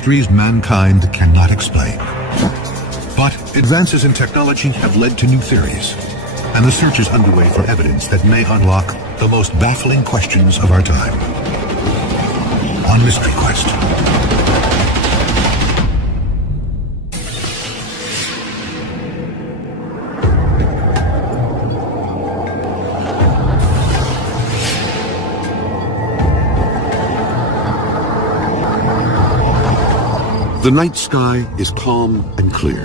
mysteries mankind cannot explain. But advances in technology have led to new theories, and the search is underway for evidence that may unlock the most baffling questions of our time. On Mystery Quest. The night sky is calm and clear.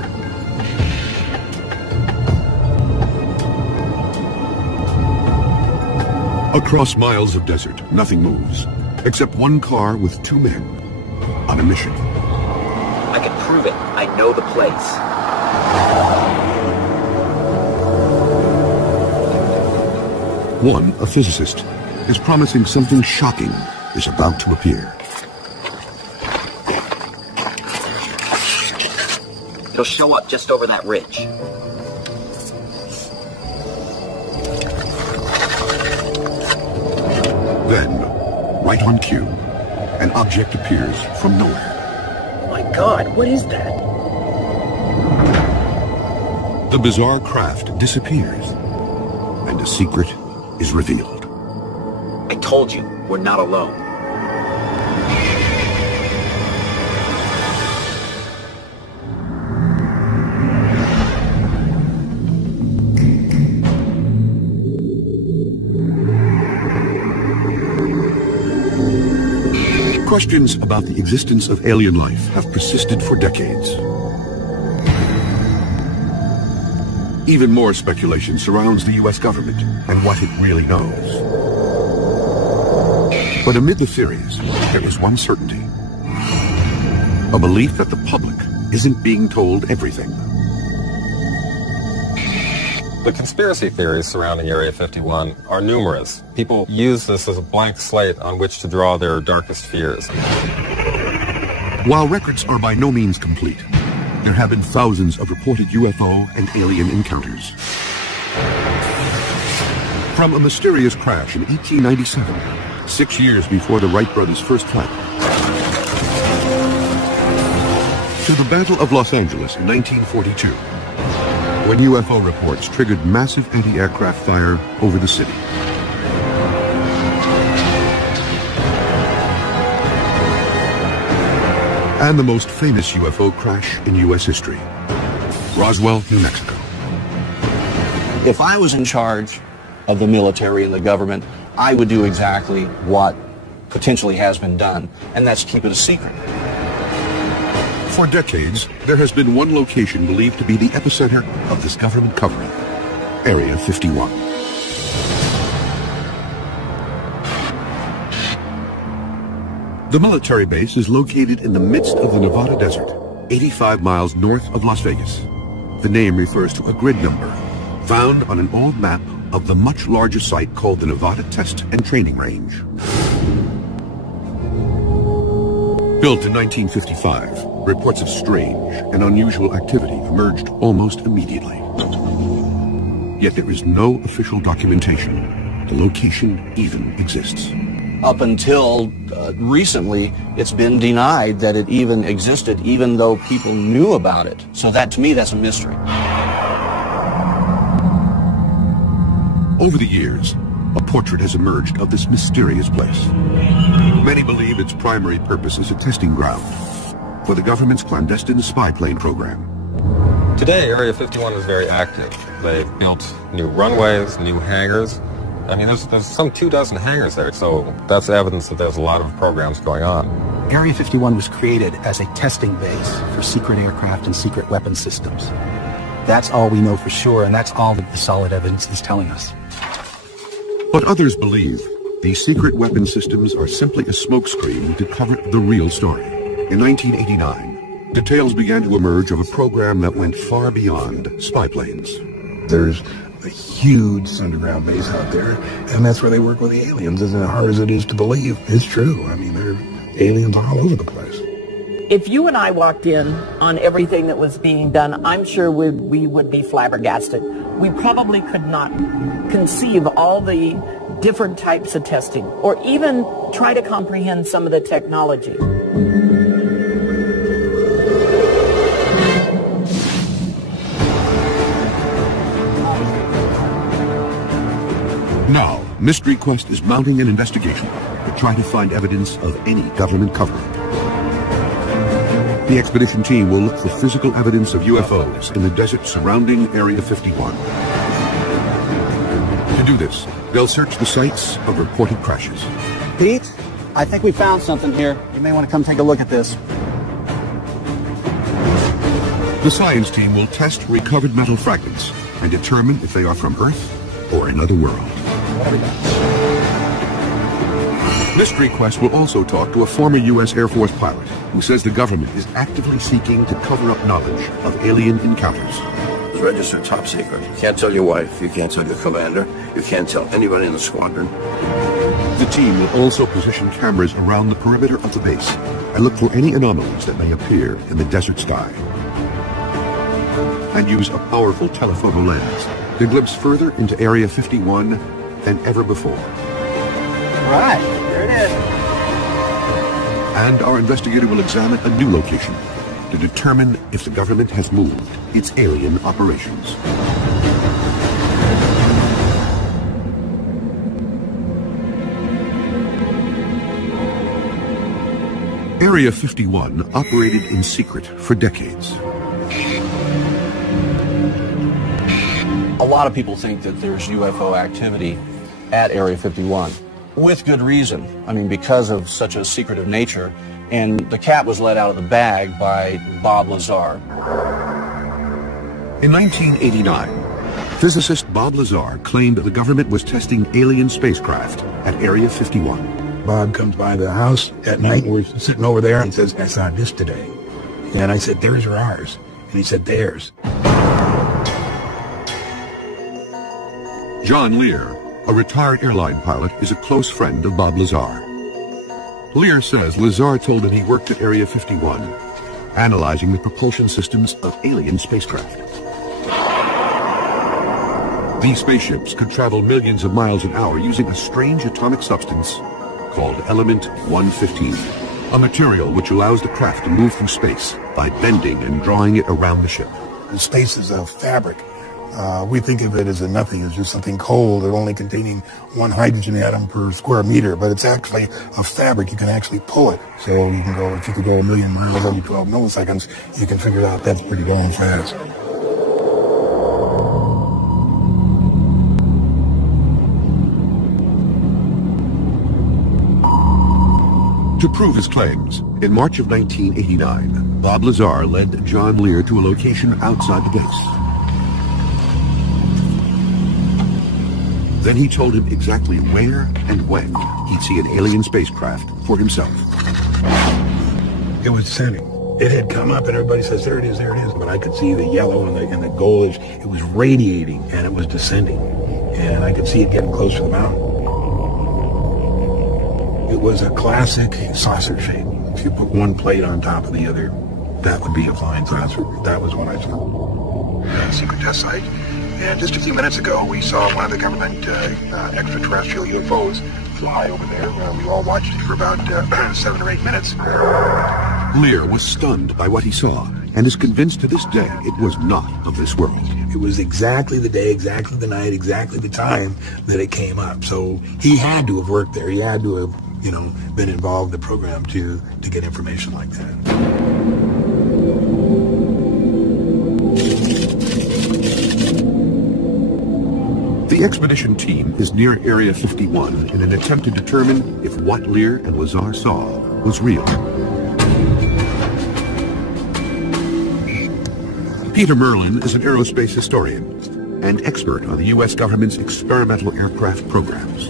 Across miles of desert, nothing moves, except one car with two men on a mission. I can prove it. I know the place. One, a physicist, is promising something shocking is about to appear. It'll show up just over that ridge. Then, right on cue, an object appears from nowhere. Oh my God, what is that? The bizarre craft disappears, and a secret is revealed. I told you, we're not alone. Questions about the existence of alien life have persisted for decades. Even more speculation surrounds the U.S. government and what it really knows. But amid the theories, there is one certainty. A belief that the public isn't being told everything. The conspiracy theories surrounding Area 51 are numerous. People use this as a blank slate on which to draw their darkest fears. While records are by no means complete, there have been thousands of reported UFO and alien encounters. From a mysterious crash in 1897, 6 years before the Wright brothers' first flight, to the Battle of Los Angeles in 1942, when UFO reports triggered massive anti-aircraft fire over the city. And the most famous UFO crash in U.S. history, Roswell, New Mexico. If I was in charge of the military and the government, I would do exactly what potentially has been done, and that's keep it a secret. For decades, there has been one location believed to be the epicenter of this government cover-up, Area 51. The military base is located in the midst of the Nevada desert, 85 miles north of Las Vegas. The name refers to a grid number found on an old map of the much larger site called the Nevada Test and Training Range. Built in 1955, reports of strange and unusual activity emerged almost immediately. Yet there is no official documentation the location even exists. Up until recently, it's been denied that it even existed, even though people knew about it. So that, to me, that's a mystery. Over the years, a portrait has emerged of this mysterious place. Many believe its primary purpose is a testing ground for the government's clandestine spy plane program. Today, Area 51 is very active. They've built new runways, new hangars. I mean, there's some 24 hangars there, so that's evidence that there's a lot of programs going on. Area 51 was created as a testing base for secret aircraft and secret weapon systems. That's all we know for sure, and that's all that the solid evidence is telling us. But others believe these secret weapon systems are simply a smokescreen to cover the real story. In 1989, details began to emerge of a program that went far beyond spy planes. There's a huge underground base out there, and that's where they work with the aliens. As hard as it is to believe, it's true. I mean, there are aliens all over the place. If you and I walked in on everything that was being done, I'm sure we would be flabbergasted. We probably could not conceive all the different types of testing, or even try to comprehend some of the technology. Mystery Quest is mounting an investigation to try to find evidence of any government cover-up. The expedition team will look for physical evidence of UFOs in the desert surrounding Area 51. To do this, they'll search the sites of reported crashes. Pete, I think we found something here. You may want to come take a look at this. The science team will test recovered metal fragments and determine if they are from Earth or another world. Mystery Quest will also talk to a former U.S. Air Force pilot who says the government is actively seeking to cover up knowledge of alien encounters. It's registered top secret. You can't tell your wife, you can't tell your commander, you can't tell anybody in the squadron. The team will also position cameras around the perimeter of the base and look for any anomalies that may appear in the desert sky. And use a powerful telephoto lens to glimpse further into Area 51 than ever before. Right, there it is. And our investigator will examine a new location to determine if the government has moved its alien operations. Area 51 operated in secret for decades. A lot of people think that there's UFO activity at Area 51. With good reason. I mean, because of such a secretive nature. And the cat was let out of the bag by Bob Lazar. In 1989, physicist Bob Lazar claimed that the government was testing alien spacecraft at Area 51. Bob comes by the house at night, we're sitting over there, and says, I saw this today. And I said, theirs or ours? And he said, theirs. John Lear, a retired airline pilot, is a close friend of Bob Lazar. Lear says Lazar told him he worked at Area 51, analyzing the propulsion systems of alien spacecraft. These spaceships could travel millions of miles an hour using a strange atomic substance called Element 115, a material which allows the craft to move through space by bending and drawing it around the ship. Space is a fabric. We think of it as a nothing, as just something cold, or only containing one hydrogen atom per square meter, but it's actually a fabric. You can actually pull it. So you can go, if you could go 1,000,000 miles every 12 milliseconds, you can figure out that's pretty darn fast. To prove his claims, in March of 1989, Bob Lazar led John Lear to a location outside the base. Then he told him exactly where and when he'd see an alien spacecraft for himself. It was descending. It had come up, and everybody says, there it is, there it is. But I could see the yellow and the goldish. It was radiating, and it was descending. And I could see it getting close to the mountain. It was a classic saucer shape. If you put one plate on top of the other, that would be a flying saucer. That was what I saw. Secret test site. And just a few minutes ago, we saw one of the government extraterrestrial UFOs fly over there. We all watched it for about 7 or 8 minutes. Lear was stunned by what he saw and is convinced to this day it was not of this world. It was exactly the day, exactly the night, exactly the time that it came up. So he had to have worked there. He had to have, been involved in the program to get information like that. The expedition team is near Area 51 in an attempt to determine if what Lear and Lazar saw was real. Peter Merlin is an aerospace historian and expert on the U.S. government's experimental aircraft programs.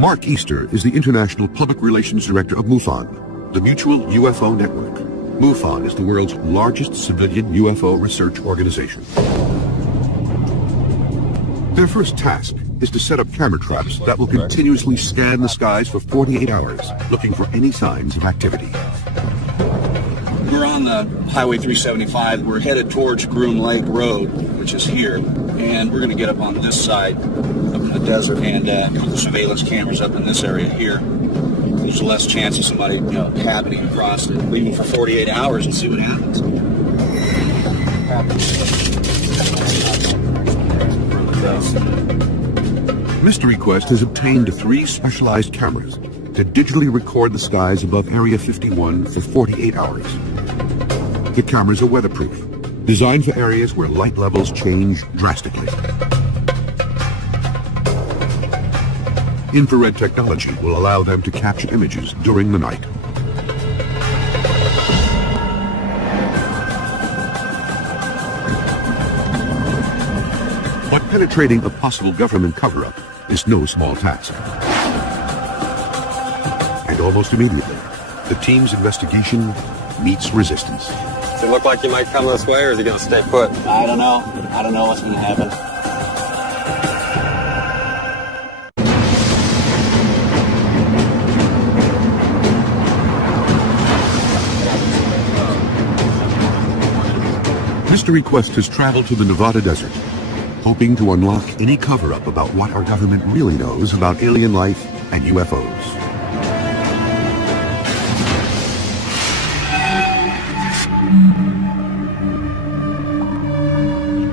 Mark Easter is the International Public Relations Director of MUFON, the Mutual UFO Network. MUFON is the world's largest civilian UFO research organization. Their first task is to set up camera traps that will continuously scan the skies for 48 hours, looking for any signs of activity. We're on the Highway 375. We're headed towards Groom Lake Road, which is here, and we're going to get up on this side up in the desert and put the surveillance cameras up in this area here. There's less chance of somebody, happening across it. Leave them for 48 hours and see what happens. those. Mystery Quest has obtained 3 specialized cameras to digitally record the skies above Area 51 for 48 hours. The cameras are weatherproof, designed for areas where light levels change drastically. Infrared technology will allow them to capture images during the night. But penetrating a possible government cover-up is no small task. And almost immediately, the team's investigation meets resistance. Does it look like you might come this way, or is he going to stay put? I don't know. I don't know what's going to happen. Mystery Quest has traveled to the Nevada desert, hoping to unlock any cover-up about what our government really knows about alien life and UFOs.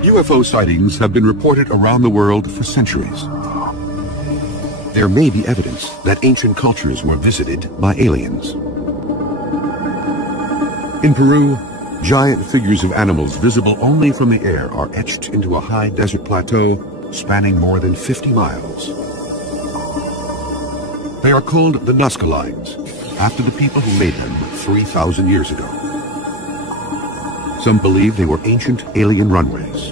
UFO sightings have been reported around the world for centuries. There may be evidence that ancient cultures were visited by aliens. In Peru, giant figures of animals visible only from the air are etched into a high desert plateau spanning more than 50 miles. They are called the Nazca Lines, after the people who made them 3,000 years ago. Some believe they were ancient alien runways.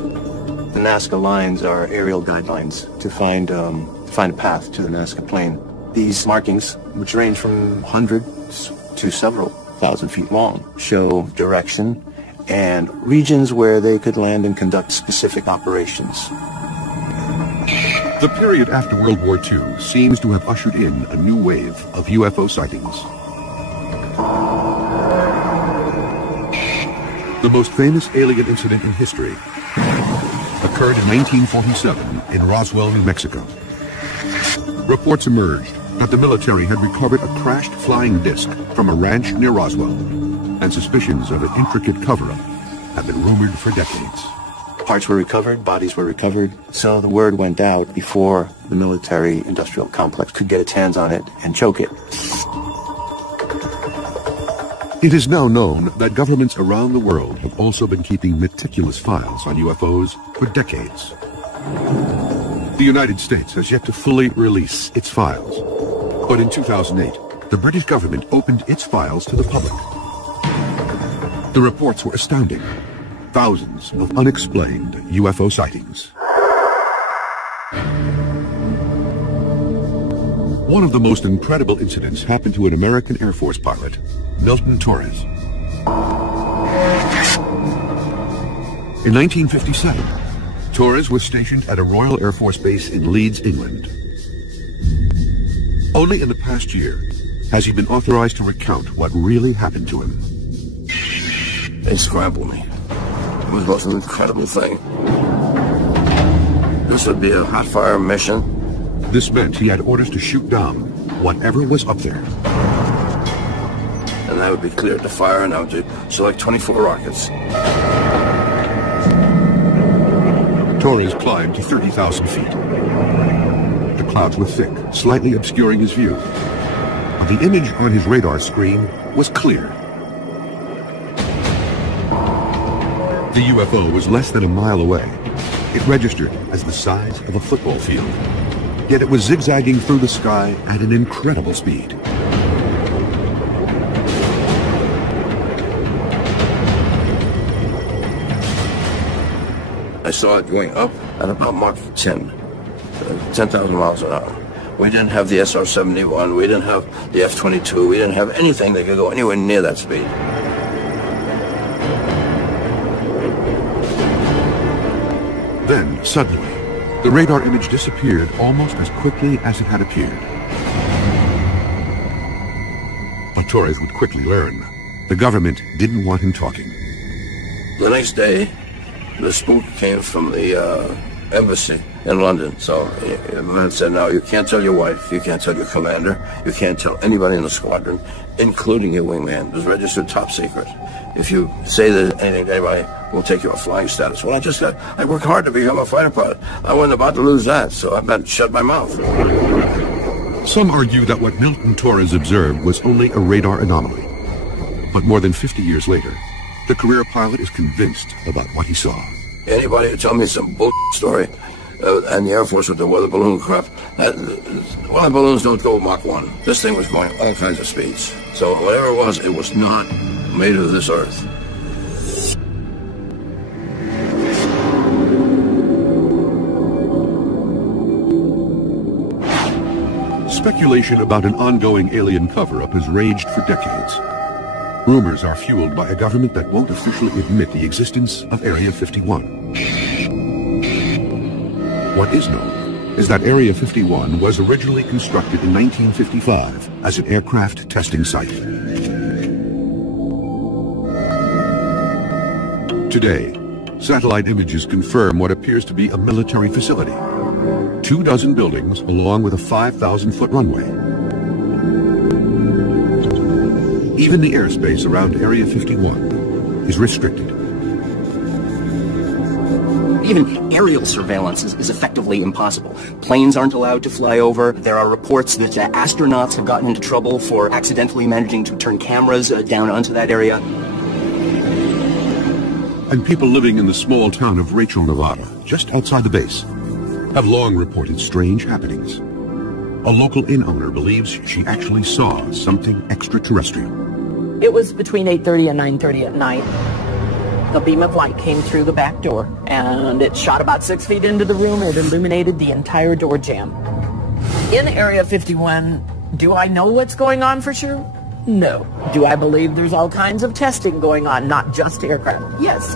The Nazca lines are aerial guidelines to find a path to the Nazca Plain. These markings, which range from hundreds to several thousand feet long, show direction and regions where they could land and conduct specific operations. The period after World War II seems to have ushered in a new wave of UFO sightings. The most famous alien incident in history occurred in 1947 in Roswell, New Mexico. Reports emerged that the military had recovered a crashed flying disc from a ranch near Roswell, and suspicions of an intricate cover-up have been rumored for decades. Parts were recovered, bodies were recovered, so the word went out before the military-industrial complex could get its hands on it and choke it. It is now known that governments around the world have also been keeping meticulous files on UFOs for decades. The United States has yet to fully release its files, but in 2008, the British government opened its files to the public. The reports were astounding. Thousands of unexplained UFO sightings. One of the most incredible incidents happened to an American Air Force pilot, Milton Torres. In 1957, Torres was stationed at a Royal Air Force base in Leeds, England. Only in the past year has he been authorized to recount what really happened to him. They scrambled me. It was the most incredible thing. This would be a hot fire mission. This meant he had orders to shoot down whatever was up there. And I would be cleared to fire, and I would select 24 rockets. Torres climbed to 30,000 feet. The clouds were thick, slightly obscuring his view. But the image on his radar screen was clear. The UFO was less than a mile away. It registered as the size of a football field. Yet it was zigzagging through the sky at an incredible speed. I saw it going up at about Mach 10, 10,000 miles an hour. We didn't have the SR-71, we didn't have the F-22, we didn't have anything that could go anywhere near that speed. Then, suddenly, the radar image disappeared almost as quickly as it had appeared. But Torres would quickly learn. The government didn't want him talking. The next day, the spook came from the embassy in London. So the man said, "No, you can't tell your wife, you can't tell your commander, you can't tell anybody in the squadron, including your wingman. It was registered top secret. If you say there's anything to anybody, we'll take you off flying status. Well, I worked hard to become a fighter pilot. I wasn't about to lose that, so I better shut my mouth. Some argue that what Milton Torres observed was only a radar anomaly. But more than 50 years later, the career pilot is convinced about what he saw. Anybody who tell me some bull story, and the Air Force with the weather balloon crap, weather balloons don't go Mach 1. This thing was going all kinds of speeds. So whatever it was not made of this earth. Speculation about an ongoing alien cover-up has raged for decades. Rumors are fueled by a government that won't officially admit the existence of Area 51. What is known is that Area 51 was originally constructed in 1955 as an aircraft testing site. Today, satellite images confirm what appears to be a military facility. 24 buildings along with a 5,000-foot runway. Even the airspace around Area 51 is restricted. Even aerial surveillance is effectively impossible. Planes aren't allowed to fly over. There are reports that astronauts have gotten into trouble for accidentally managing to turn cameras down onto that area. And people living in the small town of Rachel, Nevada, just outside the base, have long reported strange happenings. A local inn owner believes she actually saw something extraterrestrial. It was between 8:30 and 9:30 at night. A beam of light came through the back door, and it shot about 6 feet into the room. It illuminated the entire door jamb. In Area 51, do I know what's going on for sure? No. Do I believe there's all kinds of testing going on, not just aircraft? Yes.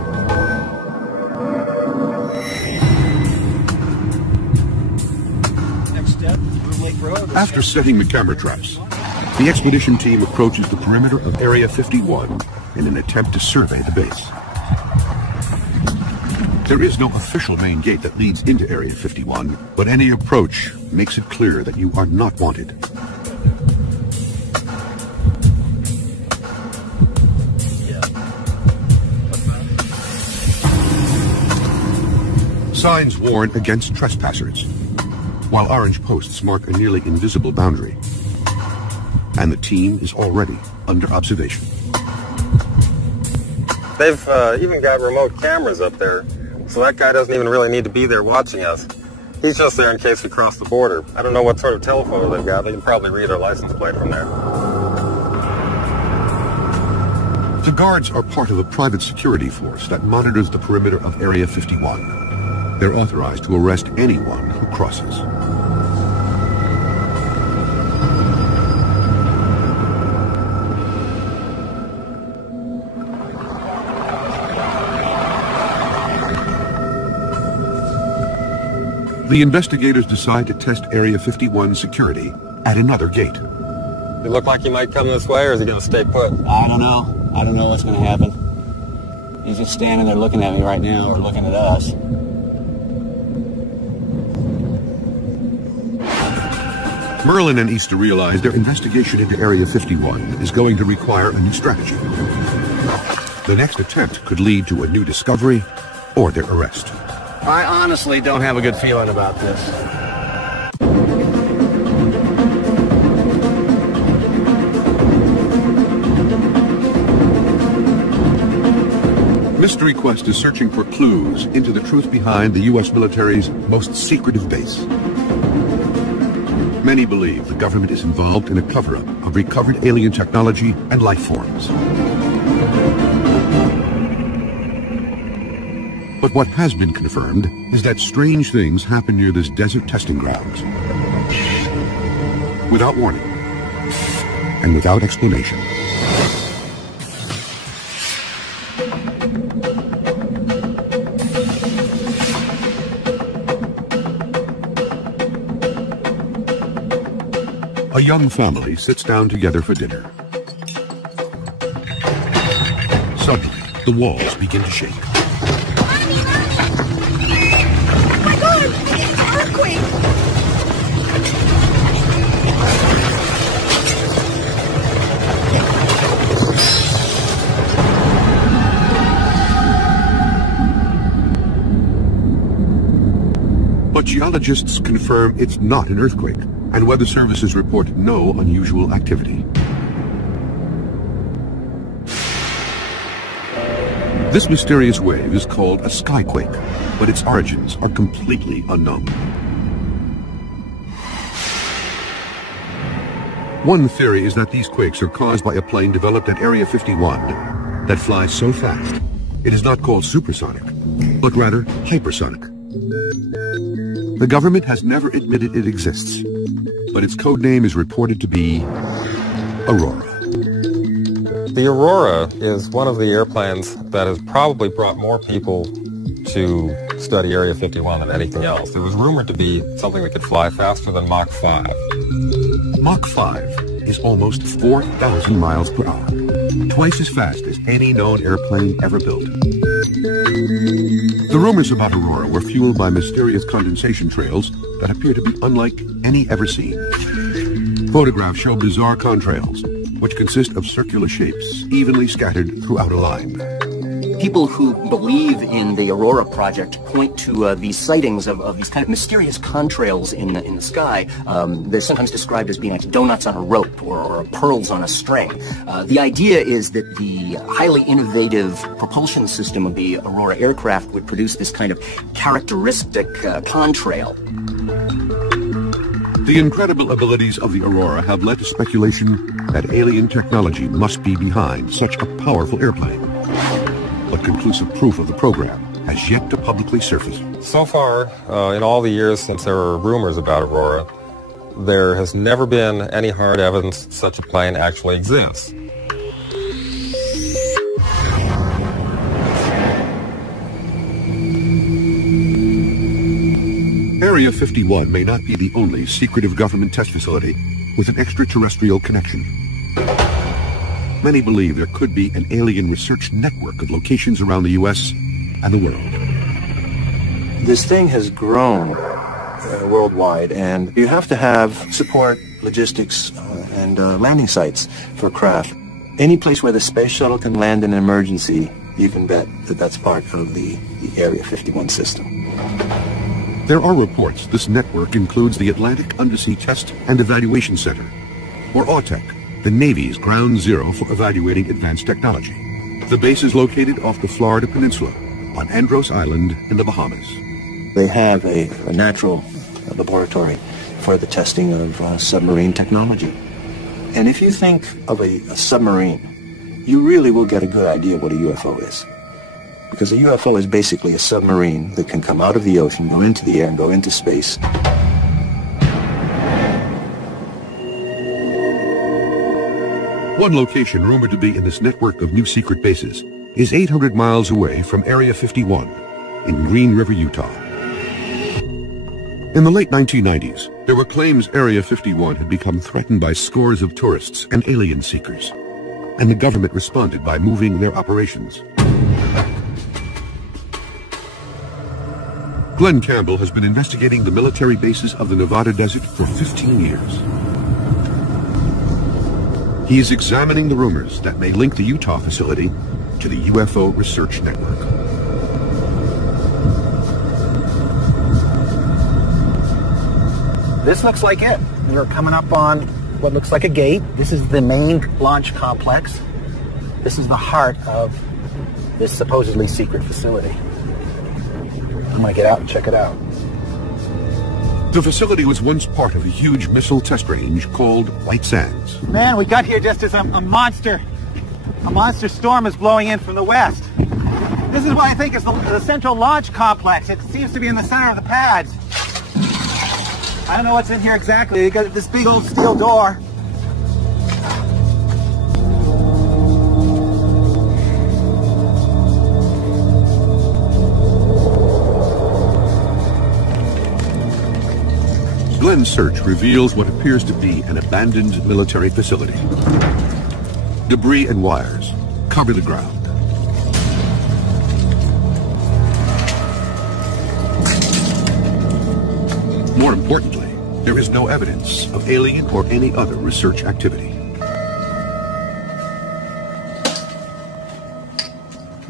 After setting the camera traps, the expedition team approaches the perimeter of Area 51 in an attempt to survey the base. There is no official main gate that leads into Area 51, but any approach makes it clear that you are not wanted. Signs warn against trespassers, while orange posts mark a nearly invisible boundary. And the team is already under observation. They've even got remote cameras up there, so that guy doesn't even really need to be there watching us. He's just there in case we cross the border. I don't know what sort of telephoto they've got. They can probably read our license plate from there. The guards are part of a private security force that monitors the perimeter of Area 51. They're authorized to arrest anyone who crosses. The investigators decide to test Area 51 security at another gate. You look like you might come this way, or is he going to stay put? I don't know. I don't know what's going to happen. He's just standing there looking at me right now, or looking at us. Merlin and Easter realize their investigation into Area 51 is going to require a new strategy. The next attempt could lead to a new discovery or their arrest. I honestly don't have a good feeling about this. Mystery Quest is searching for clues into the truth behind the U.S. military's most secretive base. Many believe the government is involved in a cover-up of recovered alien technology and life forms. But what has been confirmed is that strange things happen near this desert testing grounds. Without warning and without explanation. A young family sits down together for dinner. Suddenly, the walls begin to shake. Oh my God! It's an earthquake! Geologists confirm it's not an earthquake, and weather services report no unusual activity. This mysterious wave is called a skyquake, but its origins are completely unknown. One theory is that these quakes are caused by a plane developed at Area 51 that flies so fast it is not called supersonic, but rather hypersonic. The government has never admitted it exists, but its code name is reported to be Aurora. The Aurora is one of the airplanes that has probably brought more people to study Area 51 than anything else. It was rumored to be something that could fly faster than Mach 5. Mach 5 is almost 4,000 miles per hour, twice as fast as any known airplane ever built. The rumors about Aurora were fueled by mysterious condensation trails that appear to be unlike any ever seen. Photographs show bizarre contrails, which consist of circular shapes evenly scattered throughout a line. People who believe in the Aurora project point to these sightings of these kind of mysterious contrails in the sky. They're sometimes described as being like donuts on a rope or pearls on a string. The idea is that the highly innovative propulsion system of the Aurora aircraft would produce this kind of characteristic contrail. The incredible abilities of the Aurora have led to speculation that alien technology must be behind such a powerful airplane. But conclusive proof of the program has yet to publicly surface. So far, in all the years since there were rumors about Aurora, there has never been any hard evidence that such a plane actually exists. Area 51 may not be the only secretive government test facility with an extraterrestrial connection. Many believe there could be an alien research network of locations around the U.S. and the world. This thing has grown worldwide, and you have to have support, logistics, and landing sites for craft. Any place where the space shuttle can land in an emergency, you can bet that that's part of the Area 51 system. There are reports this network includes the Atlantic Undersea Test and Evaluation Center, or AUTEC, the Navy's ground zero for evaluating advanced technology. The base is located off the Florida Peninsula on Andros Island in the Bahamas. They have a natural laboratory for the testing of submarine technology. And if you think of a submarine, you really will get a good idea what a UFO is. Because a UFO is basically a submarine that can come out of the ocean, go into the air, and go into space. One location rumored to be in this network of new secret bases is 800 miles away from Area 51 in Green River, Utah. In the late 1990s, there were claims Area 51 had become threatened by scores of tourists and alien seekers, and the government responded by moving their operations. Glenn Campbell has been investigating the military bases of the Nevada desert for 15 years. He is examining the rumors that may link the Utah facility to the UFO research network. This looks like it. We're coming up on what looks like a gate. This is the main launch complex. This is the heart of this supposedly secret facility. I'm going to get out and check it out. The facility was once part of a huge missile test range called White Sands. Man, we got here just as a monster storm is blowing in from the west. This is what I think is the central launch complex. It seems to be in the center of the pads. I don't know what's in here exactly. They got this big old steel door. Glenn's search reveals what appears to be an abandoned military facility. Debris and wires cover the ground. More importantly, there is no evidence of alien or any other research activity.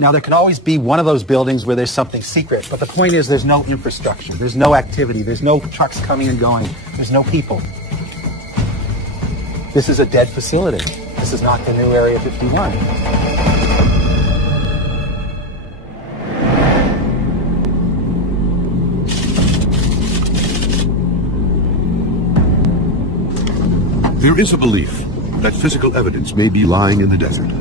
Now, there can always be one of those buildings where there's something secret, but the point is there's no infrastructure, there's no activity, there's no trucks coming and going, there's no people. This is a dead facility. This is not the new Area 51. There is a belief that physical evidence may be lying in the desert.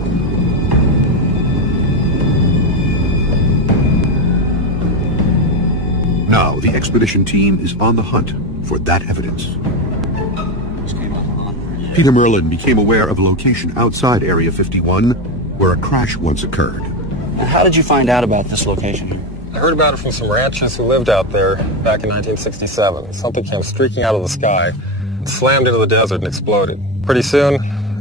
Now, the expedition team is on the hunt for that evidence. Peter Merlin became aware of a location outside Area 51 where a crash once occurred. How did you find out about this location? I heard about it from some ranchers who lived out there back in 1967. Something came streaking out of the sky, slammed into the desert and exploded. Pretty soon,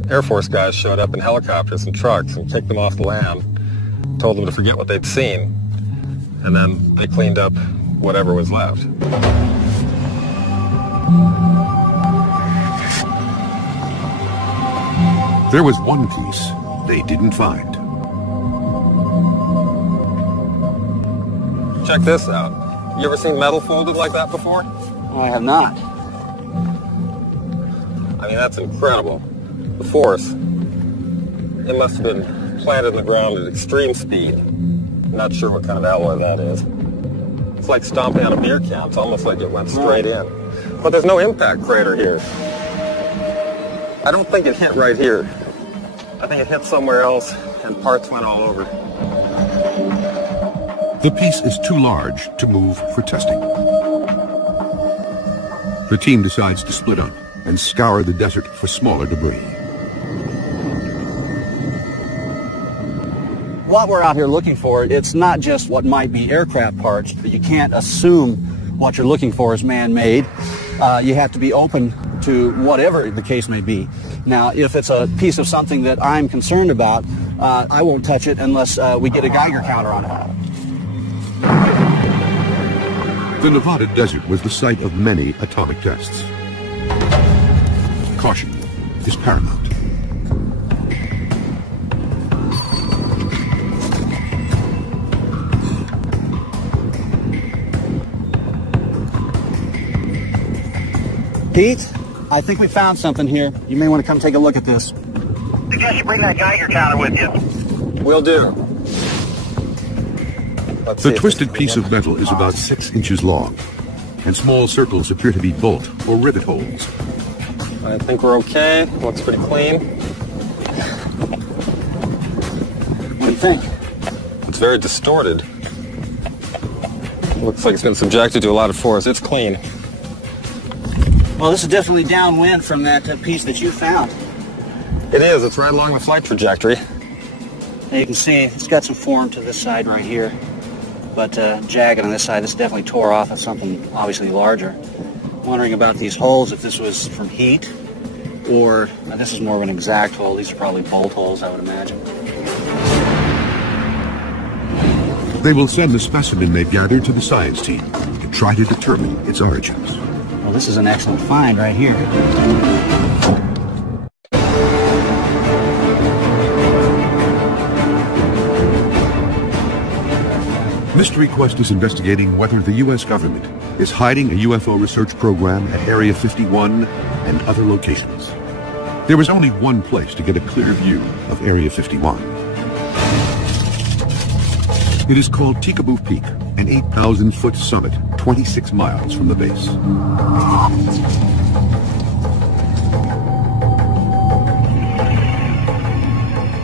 Air Force guys showed up in helicopters and trucks and kicked them off the land, told them to forget what they'd seen, and then they cleaned up whatever was left. There was one piece they didn't find. Check this out. You ever seen metal folded like that before? Oh, I have not. I mean, that's incredible. The force, it must have been planted in the ground at extreme speed. Not sure what kind of alloy that is. It's like stomping on a beer can. It's almost like it went straight in. But there's no impact crater here. I don't think it hit right here. I think it hit somewhere else and parts went all over. The piece is too large to move for testing. The team decides to split up and scour the desert for smaller debris. What we're out here looking for, it's not just what might be aircraft parts, but you can't assume what you're looking for is man-made. You have to be open to whatever the case may be. Now, if it's a piece of something that I'm concerned about, I won't touch it unless we get a Geiger counter on it. The Nevada desert was the site of many atomic tests. Caution is paramount. Pete, I think we found something here. You may want to come take a look at this. I guess you bring that Geiger counter with you. Will do. The twisted piece of metal is about 6 inches long, and small circles appear to be bolt or rivet holes. I think we're okay. Looks pretty clean. What do you think? It's very distorted. Looks like it's been subjected to a lot of force. It's clean. Well, this is definitely downwind from that piece that you found. It is. It's right along the flight trajectory. You can see it's got some form to this side right here, but jagged on this side. This definitely tore off of something obviously larger. Wondering about these holes, if this was from heat, or this is more of an exact hole. These are probably bolt holes, I would imagine. They will send the specimen they've gathered to the science team to try to determine its origins. Well, this is an excellent find right here. Mystery Quest is investigating whether the U.S. government is hiding a UFO research program at Area 51 and other locations. There was only one place to get a clear view of Area 51. It is called Tikaboo Peak, an 8,000-foot summit 26 miles from the base.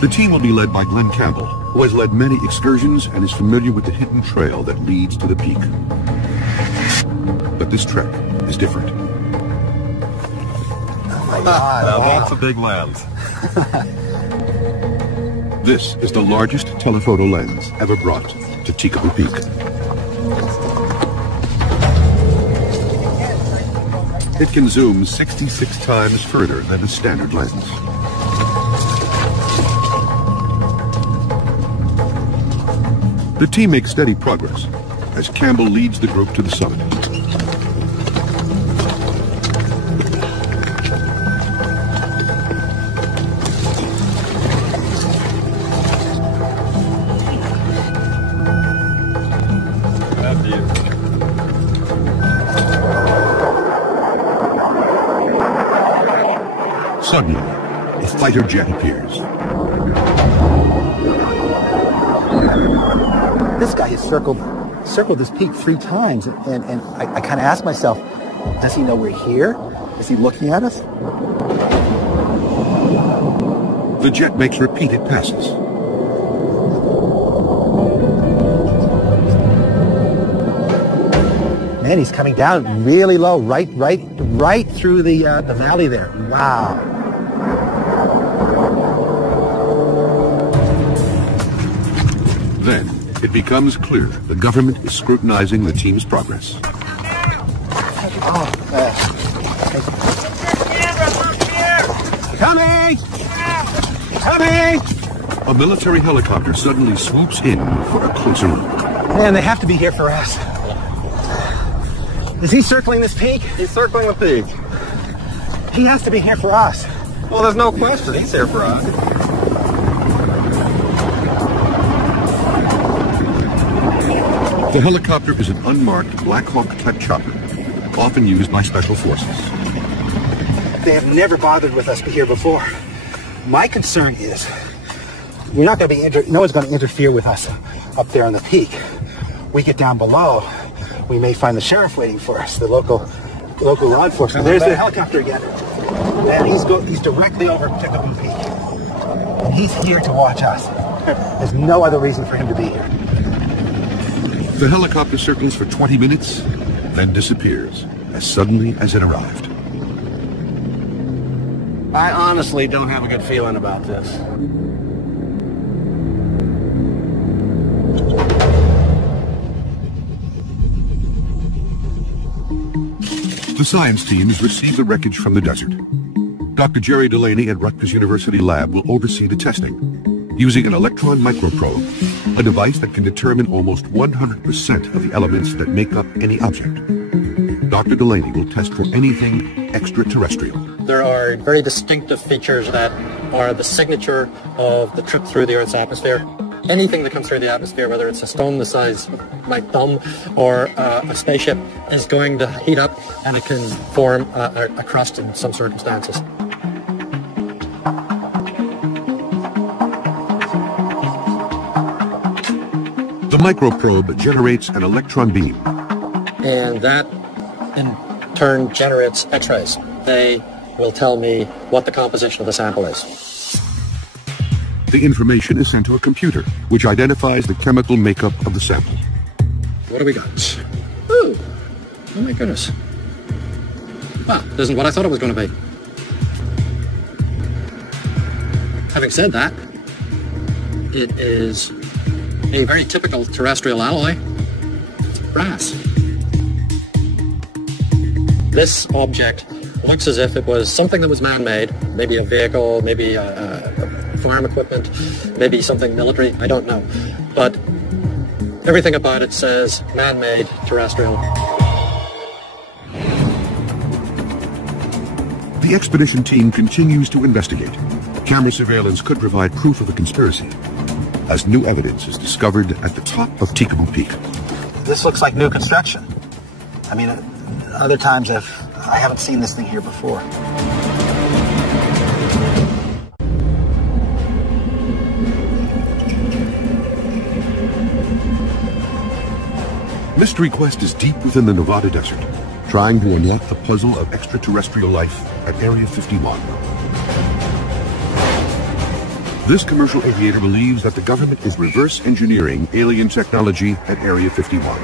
The team will be led by Glenn Campbell, who has led many excursions and is familiar with the hidden trail that leads to the peak. But this trek is different. Oh my God. Now that's a big lens. This is the largest telephoto lens ever brought to Tikaboo Peak. It can zoom 66 times further than a standard lens. The team makes steady progress as Campbell leads the group to the summit. Suddenly, a fighter jet appears. This guy has circled this peak 3 times, and I kind of ask myself, does he know we're here? Is he looking at us? The jet makes repeated passes. Man, he's coming down really low, right through the valley there. Wow. Then, it becomes clear the government is scrutinizing the team's progress. Coming! Coming! A military helicopter suddenly swoops in for a closer look. Man, they have to be here for us. Is he circling this peak? He's circling the peak. He has to be here for us. Well, there's no question. He's here for us. The helicopter is an unmarked Black Hawk-type chopper, often used by special forces. They have never bothered with us here before. My concern is we're not going to be no one's going to interfere with us up there on the peak. We get down below, we may find the sheriff waiting for us, the local law enforcement. There's the helicopter again. And he's directly over Typical Peak. And he's here to watch us. There's no other reason for him to be here. The helicopter circles for 20 minutes, then disappears as suddenly as it arrived. I honestly don't have a good feeling about this. The science teams receive the wreckage from the desert. Dr. Jerry Delaney at Rutgers University Lab will oversee the testing, using an electron microprobe, a device that can determine almost 100% of the elements that make up any object. Dr. Delaney will test for anything extraterrestrial. There are very distinctive features that are the signature of the trip through the Earth's atmosphere. Anything that comes through the atmosphere, whether it's a stone the size of my thumb or a spaceship, is going to heat up and it can form a crust in some circumstances. The microprobe generates an electron beam. And that, in turn, generates X-rays. They will tell me what the composition of the sample is. The information is sent to a computer, which identifies the chemical makeup of the sample. What do we got? Ooh, oh my goodness. Well, this isn't what I thought it was going to be. Having said that, it is a very typical terrestrial alloy, brass. This object looks as if it was something that was man-made, maybe a vehicle, maybe a farm equipment, maybe something military, I don't know. But everything about it says man-made, terrestrial. The expedition team continues to investigate. Camera surveillance could provide proof of a conspiracy, as new evidence is discovered at the top of Tikaboo Peak. This looks like new construction. I mean, other times I haven't seen this thing here before. Mystery Quest is deep within the Nevada desert, trying to unlock the puzzle of extraterrestrial life at Area 51. This commercial aviator believes that the government is reverse engineering alien technology at Area 51.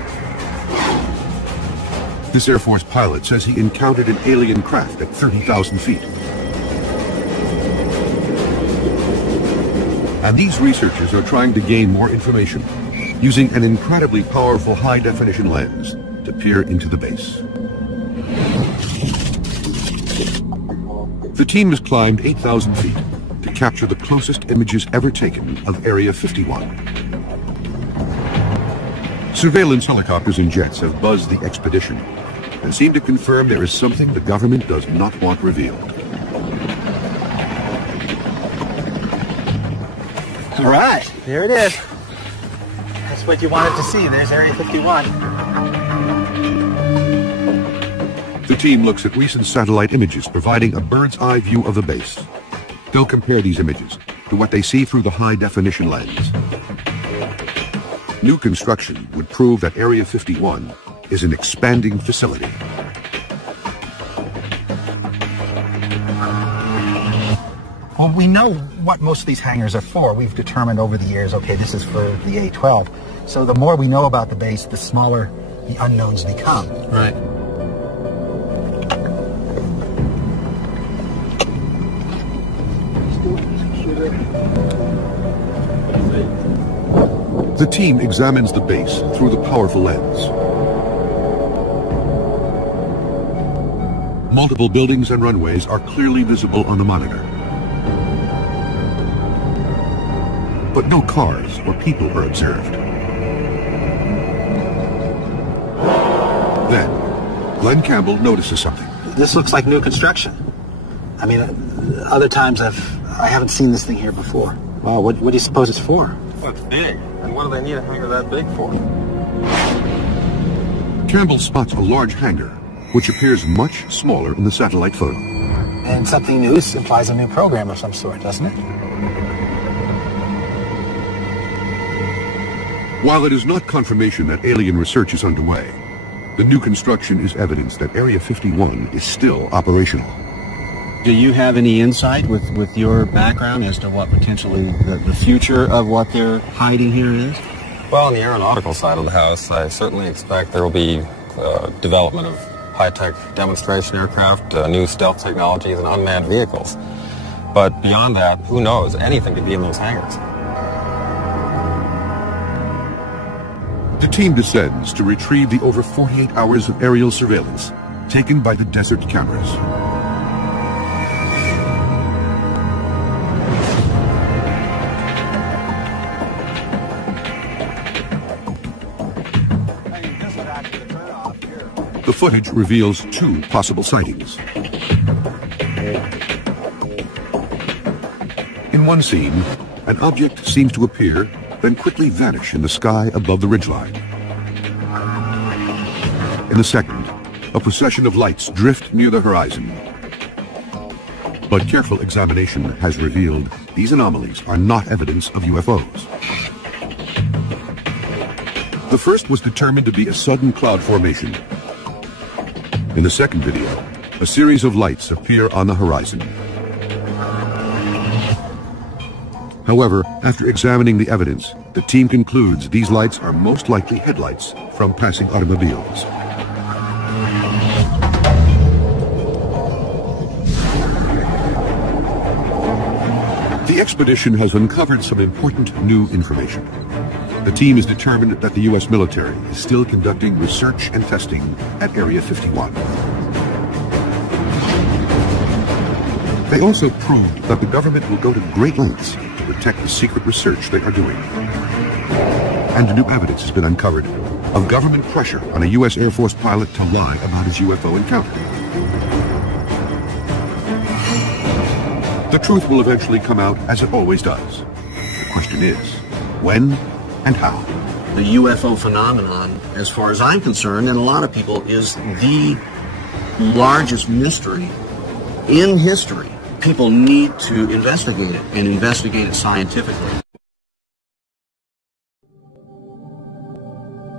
This Air Force pilot says he encountered an alien craft at 30,000 feet. And these researchers are trying to gain more information, using an incredibly powerful high-definition lens to peer into the base. The team has climbed 8,000 feet to capture the closest images ever taken of Area 51. Surveillance helicopters and jets have buzzed the expedition and seem to confirm there is something the government does not want revealed. All right, there it is. That's what you wanted to see. There's Area 51. The team looks at recent satellite images, providing a bird's-eye view of the base. They'll compare these images to what they see through the high-definition lens. New construction would prove that Area 51 is an expanding facility. Well, we know what most of these hangars are for. We've determined over the years, okay, this is for the A-12. So the more we know about the base, the smaller the unknowns become. Right. The team examines the base through the powerful lens. Multiple buildings and runways are clearly visible on the monitor. But no cars or people are observed. Then, Glenn Campbell notices something. This looks like new construction. I mean, other times I haven't seen this thing here before. Wow, what do you suppose it's for? Well, it's big. And what do they need a hangar that big for? Campbell spots a large hangar, which appears much smaller in the satellite photo. And something new implies a new program of some sort, doesn't it? While it is not confirmation that alien research is underway, the new construction is evidence that Area 51 is still operational. Do you have any insight with your background as to what potentially the future of what they're hiding here is? Well, on the aeronautical side of the house, I certainly expect there will be development of high-tech demonstration aircraft, new stealth technologies, and unmanned vehicles. But beyond that, who knows? Anything could be in those hangars. The team descends to retrieve the over 48 hours of aerial surveillance taken by the desert cameras. The footage reveals two possible sightings. In one scene, an object seems to appear, then quickly vanish in the sky above the ridgeline. In the second, a procession of lights drift near the horizon. But careful examination has revealed these anomalies are not evidence of UFOs. The first was determined to be a sudden cloud formation. In the second video, a series of lights appear on the horizon. However, after examining the evidence, the team concludes these lights are most likely headlights from passing automobiles. The expedition has uncovered some important new information. The team is determined that the U.S. military is still conducting research and testing at Area 51. They also proved that the government will go to great lengths to protect the secret research they are doing. And new evidence has been uncovered of government pressure on a U.S. Air Force pilot to lie about his UFO encounter. The truth will eventually come out, as it always does. The question is, when and how? The UFO phenomenon, as far as I'm concerned, and a lot of people, is the largest mystery in history. People need to investigate it, and investigate it scientifically.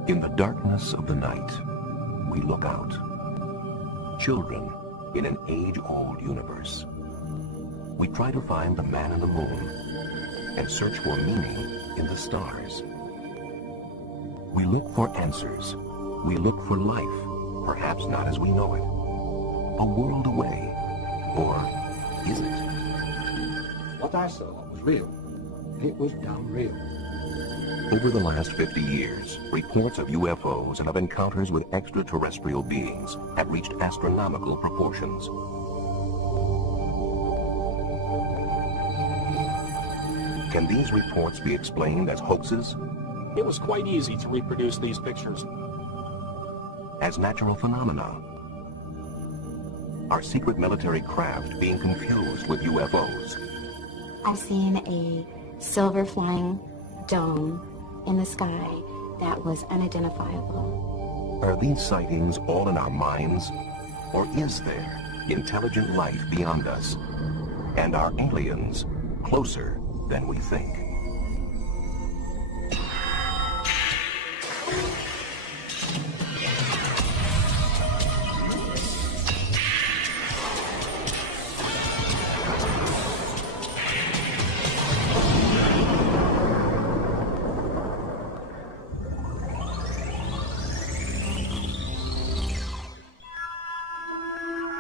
In the darkness of the night, we look out. Children in an age-old universe. We try to find the man in the moon and search for meaning in the stars. We look for answers. We look for life, perhaps not as we know it. A world away. Or is it? What I saw was real. It was damn real. Over the last 50 years, reports of UFOs and of encounters with extraterrestrial beings have reached astronomical proportions. Can these reports be explained as hoaxes? It was quite easy to reproduce these pictures. As natural phenomena? Are secret military craft being confused with UFOs? I've seen a silver flying dome in the sky that was unidentifiable. Are these sightings all in our minds? Or is there intelligent life beyond us? And are aliens closer than we think?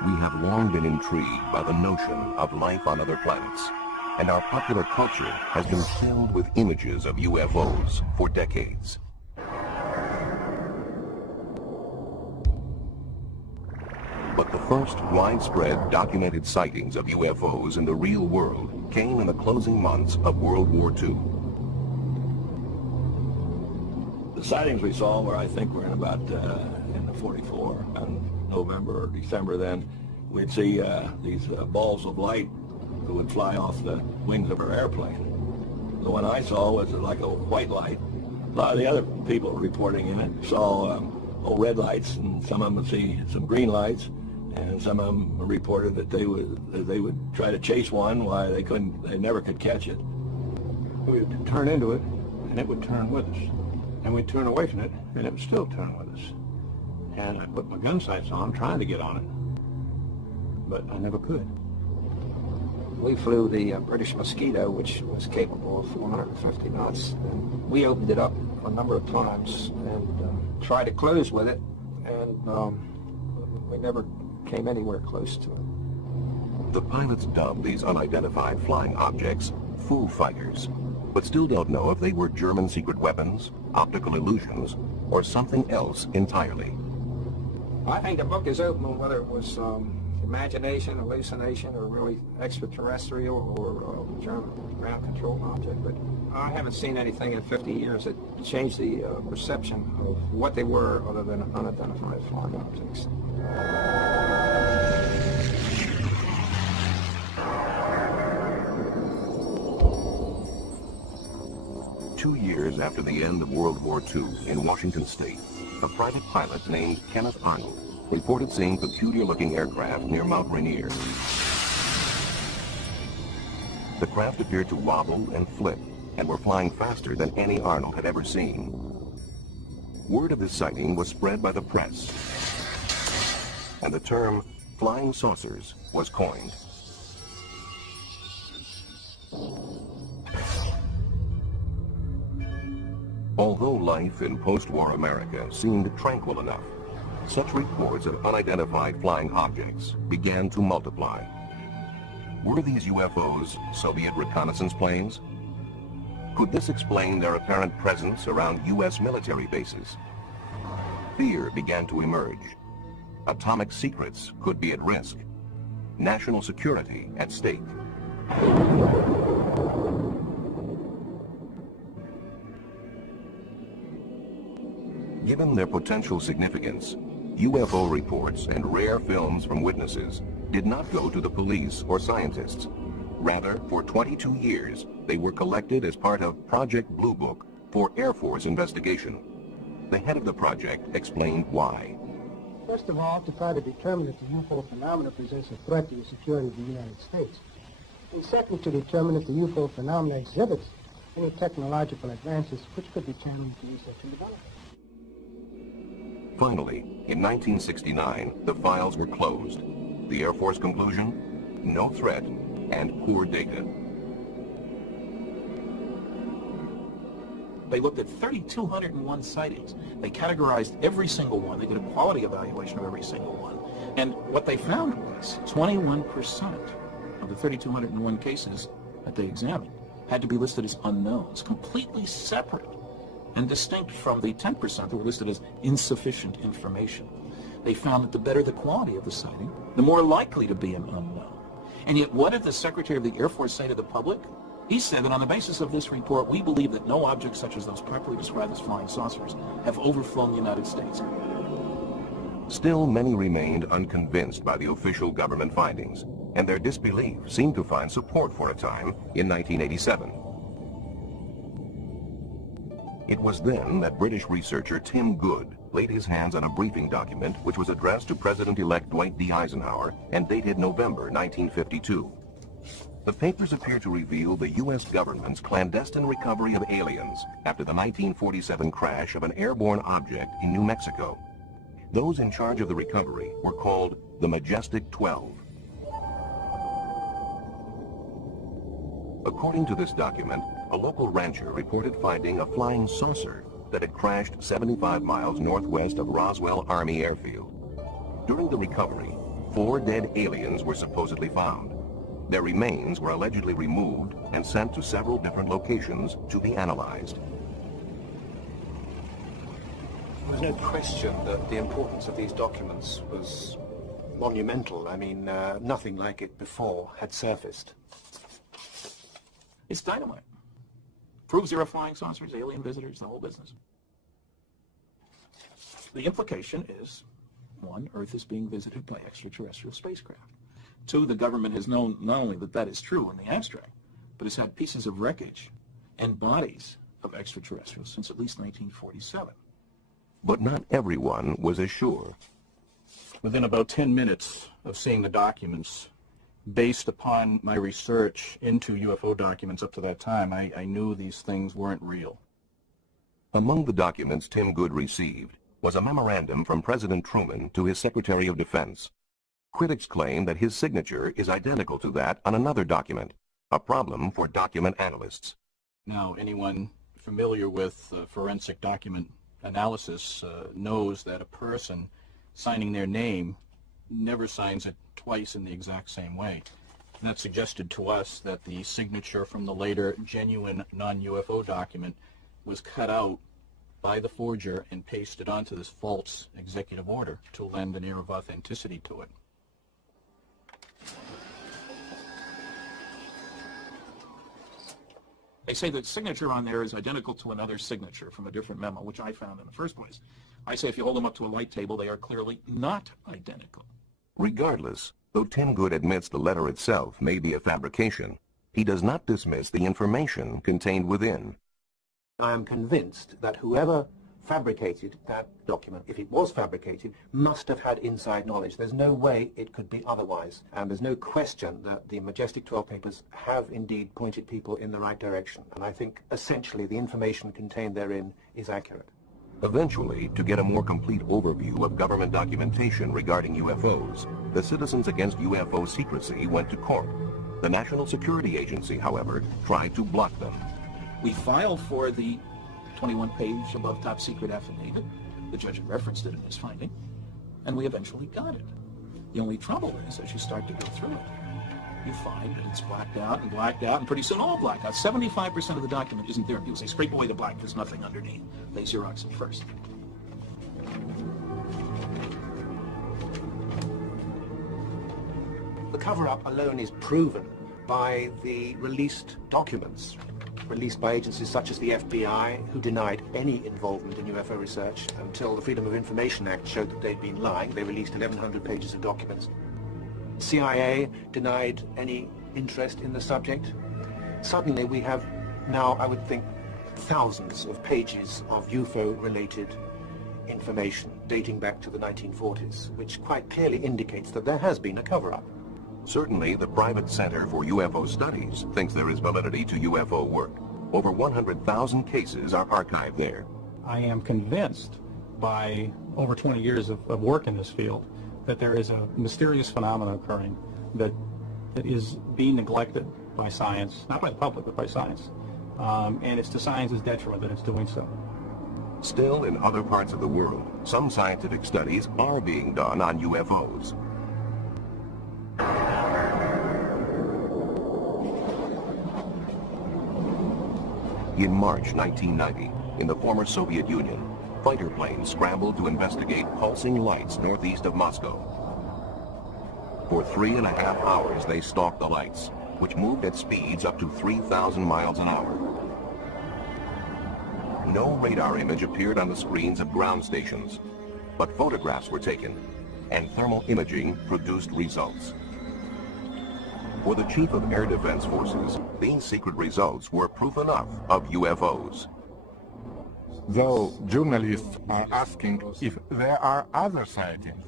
We have long been intrigued by the notion of life on other planets, and our popular culture has been filled with images of UFOs for decades. But the first widespread documented sightings of UFOs in the real world came in the closing months of World War II. The sightings we saw were, I think, were in about in the 44, and November or December. Then we'd see these balls of light that would fly off the wings of our airplane. The one I saw was like a white light. A lot of the other people reporting in it saw red lights, and some of them would see some green lights, and some of them reported that they would try to chase one while they never could catch it. We would turn into it, and it would turn with us. And we'd turn away from it, and it would still turn with us. And I put my gun sights on, trying to get on it, but I never could. We flew the British Mosquito, which was capable of 450 knots. And we opened it up a number of times and tried to close with it, and we never came anywhere close to it. The pilots dubbed these unidentified flying objects Foo Fighters, but still don't know if they were German secret weapons, optical illusions, or something else entirely. I think the book is open on whether it was imagination, hallucination, or really extraterrestrial or German ground control object, but I haven't seen anything in 50 years that changed the perception of what they were other than unidentified flying objects. 2 years after the end of World War II in Washington State, a private pilot named Kenneth Arnold reported seeing peculiar-looking aircraft near Mount Rainier. The craft appeared to wobble and flip and were flying faster than any Arnold had ever seen. Word of this sighting was spread by the press, and the term flying saucers was coined. Although life in post-war America seemed tranquil enough, such reports of unidentified flying objects began to multiply. Were these UFOs Soviet reconnaissance planes? Could this explain their apparent presence around U.S. military bases? Fear began to emerge. Atomic secrets could be at risk. National security at stake. Given their potential significance, UFO reports and rare films from witnesses did not go to the police or scientists. Rather, for 22 years, they were collected as part of Project Blue Book for Air Force investigation. The head of the project explained why. First of all, to try to determine if the UFO phenomena presents a threat to the security of the United States. And second, to determine if the UFO phenomena exhibits any technological advances which could be channeled to research and development. Finally, in 1969, the files were closed. The Air Force conclusion? No threat and poor data. They looked at 3,201 sightings. They categorized every single one. They did a quality evaluation of every single one. And what they found was 21% of the 3,201 cases that they examined had to be listed as unknowns, completely separate and distinct from the 10% that were listed as insufficient information. They found that the better the quality of the sighting, the more likely to be an unknown. And yet, what did the Secretary of the Air Force say to the public? He said that on the basis of this report, we believe that no objects such as those properly described as flying saucers have overflown the United States. Still, many remained unconvinced by the official government findings, and their disbelief seemed to find support for a time in 1987. It was then that British researcher Tim Good laid his hands on a briefing document which was addressed to President-elect Dwight D. Eisenhower and dated November 1952. The papers appear to reveal the U.S. government's clandestine recovery of aliens after the 1947 crash of an airborne object in New Mexico. Those in charge of the recovery were called the Majestic 12. According to this document, a local rancher reported finding a flying saucer that had crashed 75 miles northwest of Roswell Army Airfield. During the recovery, 4 dead aliens were supposedly found. Their remains were allegedly removed and sent to several different locations to be analyzed. There's no question that the importance of these documents was monumental. I mean, nothing like it before had surfaced. It's dynamite. Proves there are flying saucers, alien visitors, the whole business. The implication is, 1, Earth is being visited by extraterrestrial spacecraft. 2, the government has known not only that that is true in the abstract, but has had pieces of wreckage and bodies of extraterrestrials since at least 1947. But not everyone was as sure. Within about 10 minutes of seeing the documents, based upon my research into UFO documents up to that time, I knew these things weren't real. Among the documents Tim Good received was a memorandum from President Truman to his Secretary of Defense. Critics claim that his signature is identical to that on another document, a problem for document analysts. Now, anyone familiar with forensic document analysis knows that a person signing their name never signs it twice in the exact same way. And that suggested to us that the signature from the later genuine non-UFO document was cut out by the forger and pasted onto this false executive order to lend an air of authenticity to it. They say the signature on there is identical to another signature from a different memo, which I found in the first place. I say if you hold them up to a light table, they are clearly not identical. Regardless, though Tim Good admits the letter itself may be a fabrication, he does not dismiss the information contained within. I am convinced that whoever fabricated that document, if it was fabricated, must have had inside knowledge. There's no way it could be otherwise. And there's no question that the Majestic 12 papers have indeed pointed people in the right direction. And I think essentially the information contained therein is accurate. Eventually, to get a more complete overview of government documentation regarding UFOs, the Citizens Against UFO Secrecy went to court. The National Security Agency, however, tried to block them. We filed for the 21-page above top secret affidavit. The judge referenced it in his finding, and we eventually got it. The only trouble is, as you start to go through it, you find that it's blacked out, and pretty soon all blacked out. 75% of the document isn't there. People say, scrape away the black, there's nothing underneath. They Xerox it first. The cover-up alone is proven by the released documents, released by agencies such as the FBI, who denied any involvement in UFO research until the Freedom of Information Act showed that they'd been lying. They released 1,100 pages of documents. CIA denied any interest in the subject. Suddenly we have now, I would think, thousands of pages of UFO-related information dating back to the 1940s, which quite clearly indicates that there has been a cover-up. Certainly, the Private Center for UFO Studies thinks there is validity to UFO work. Over 100,000 cases are archived there. I am convinced by over 20 years of work in this field that there is a mysterious phenomenon occurring that is being neglected by science, not by the public, but by science. And it's to science's detriment that it's doing so. Still, in other parts of the world, some scientific studies are being done on UFOs. In March 1990, in the former Soviet Union, fighter planes scrambled to investigate pulsing lights northeast of Moscow. For 3.5 hours, they stalked the lights, which moved at speeds up to 3,000 miles an hour. No radar image appeared on the screens of ground stations, but photographs were taken, and thermal imaging produced results. For the Chief of Air Defense Forces, these secret results were proof enough of UFOs. though journalists are asking if there are other sightings.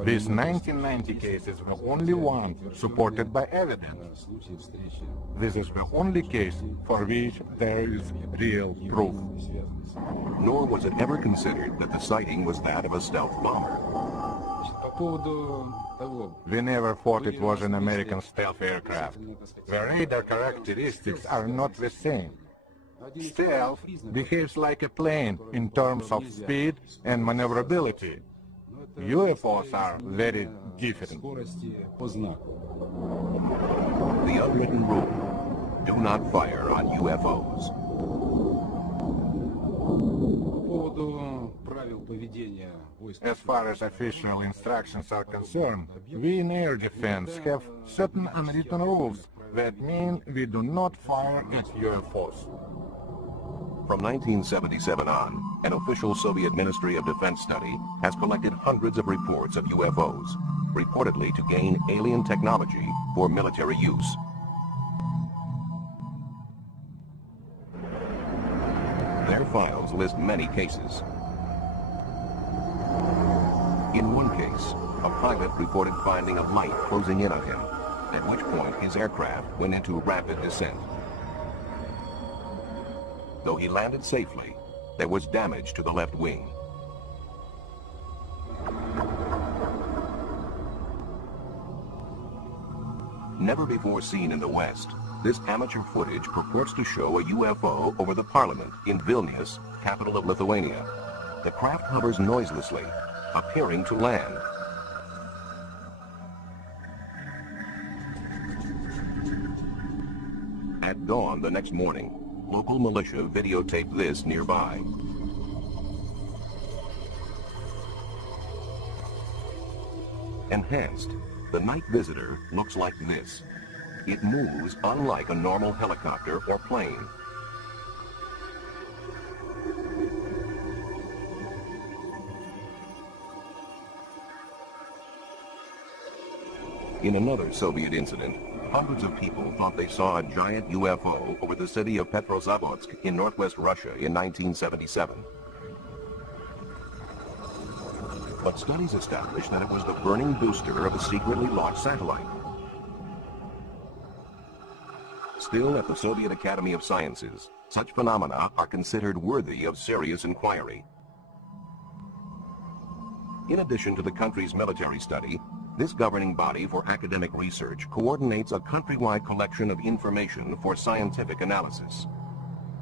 These 1990 cases were only one supported by evidence. This is the only case for which there is real proof. Nor was it ever considered that the sighting was that of a stealth bomber. We never thought it was an American stealth aircraft. The radar characteristics are not the same. Stealth behaves like a plane in terms of speed and maneuverability. UFOs are very different. The unwritten rule: do not fire on UFOs. As far as official instructions are concerned, we in air defense have certain unwritten rules that mean we do not fire at UFOs. From 1977 on, an official Soviet Ministry of Defense study has collected hundreds of reports of UFOs, reportedly to gain alien technology for military use. Their files list many cases. In one case, a pilot reported finding a light closing in on him, at which point his aircraft went into rapid descent. Though he landed safely, there was damage to the left wing. Never before seen in the West, this amateur footage purports to show a UFO over the parliament in Vilnius, capital of Lithuania. The craft hovers noiselessly, appearing to land. At dawn the next morning, local militia videotaped this nearby. Enhanced, the night visitor looks like this. It moves unlike a normal helicopter or plane. In another Soviet incident, hundreds of people thought they saw a giant UFO over the city of Petrozavodsk in northwest Russia in 1977. But studies established that it was the burning booster of a secretly launched satellite. Still, at the Soviet Academy of Sciences, such phenomena are considered worthy of serious inquiry. In addition to the country's military study, this governing body for academic research coordinates a countrywide collection of information for scientific analysis.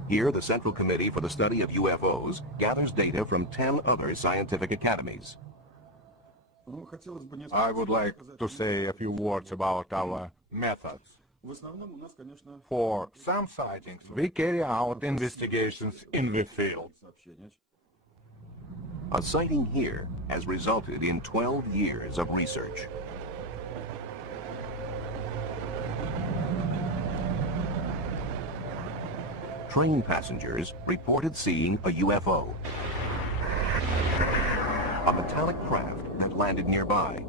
Here, the Central Committee for the Study of UFOs gathers data from 10 other scientific academies. I would like to say a few words about our methods. For some sightings, we carry out investigations in the field. A sighting here has resulted in 12 years of research. Train passengers reported seeing a UFO, a metallic craft that landed nearby.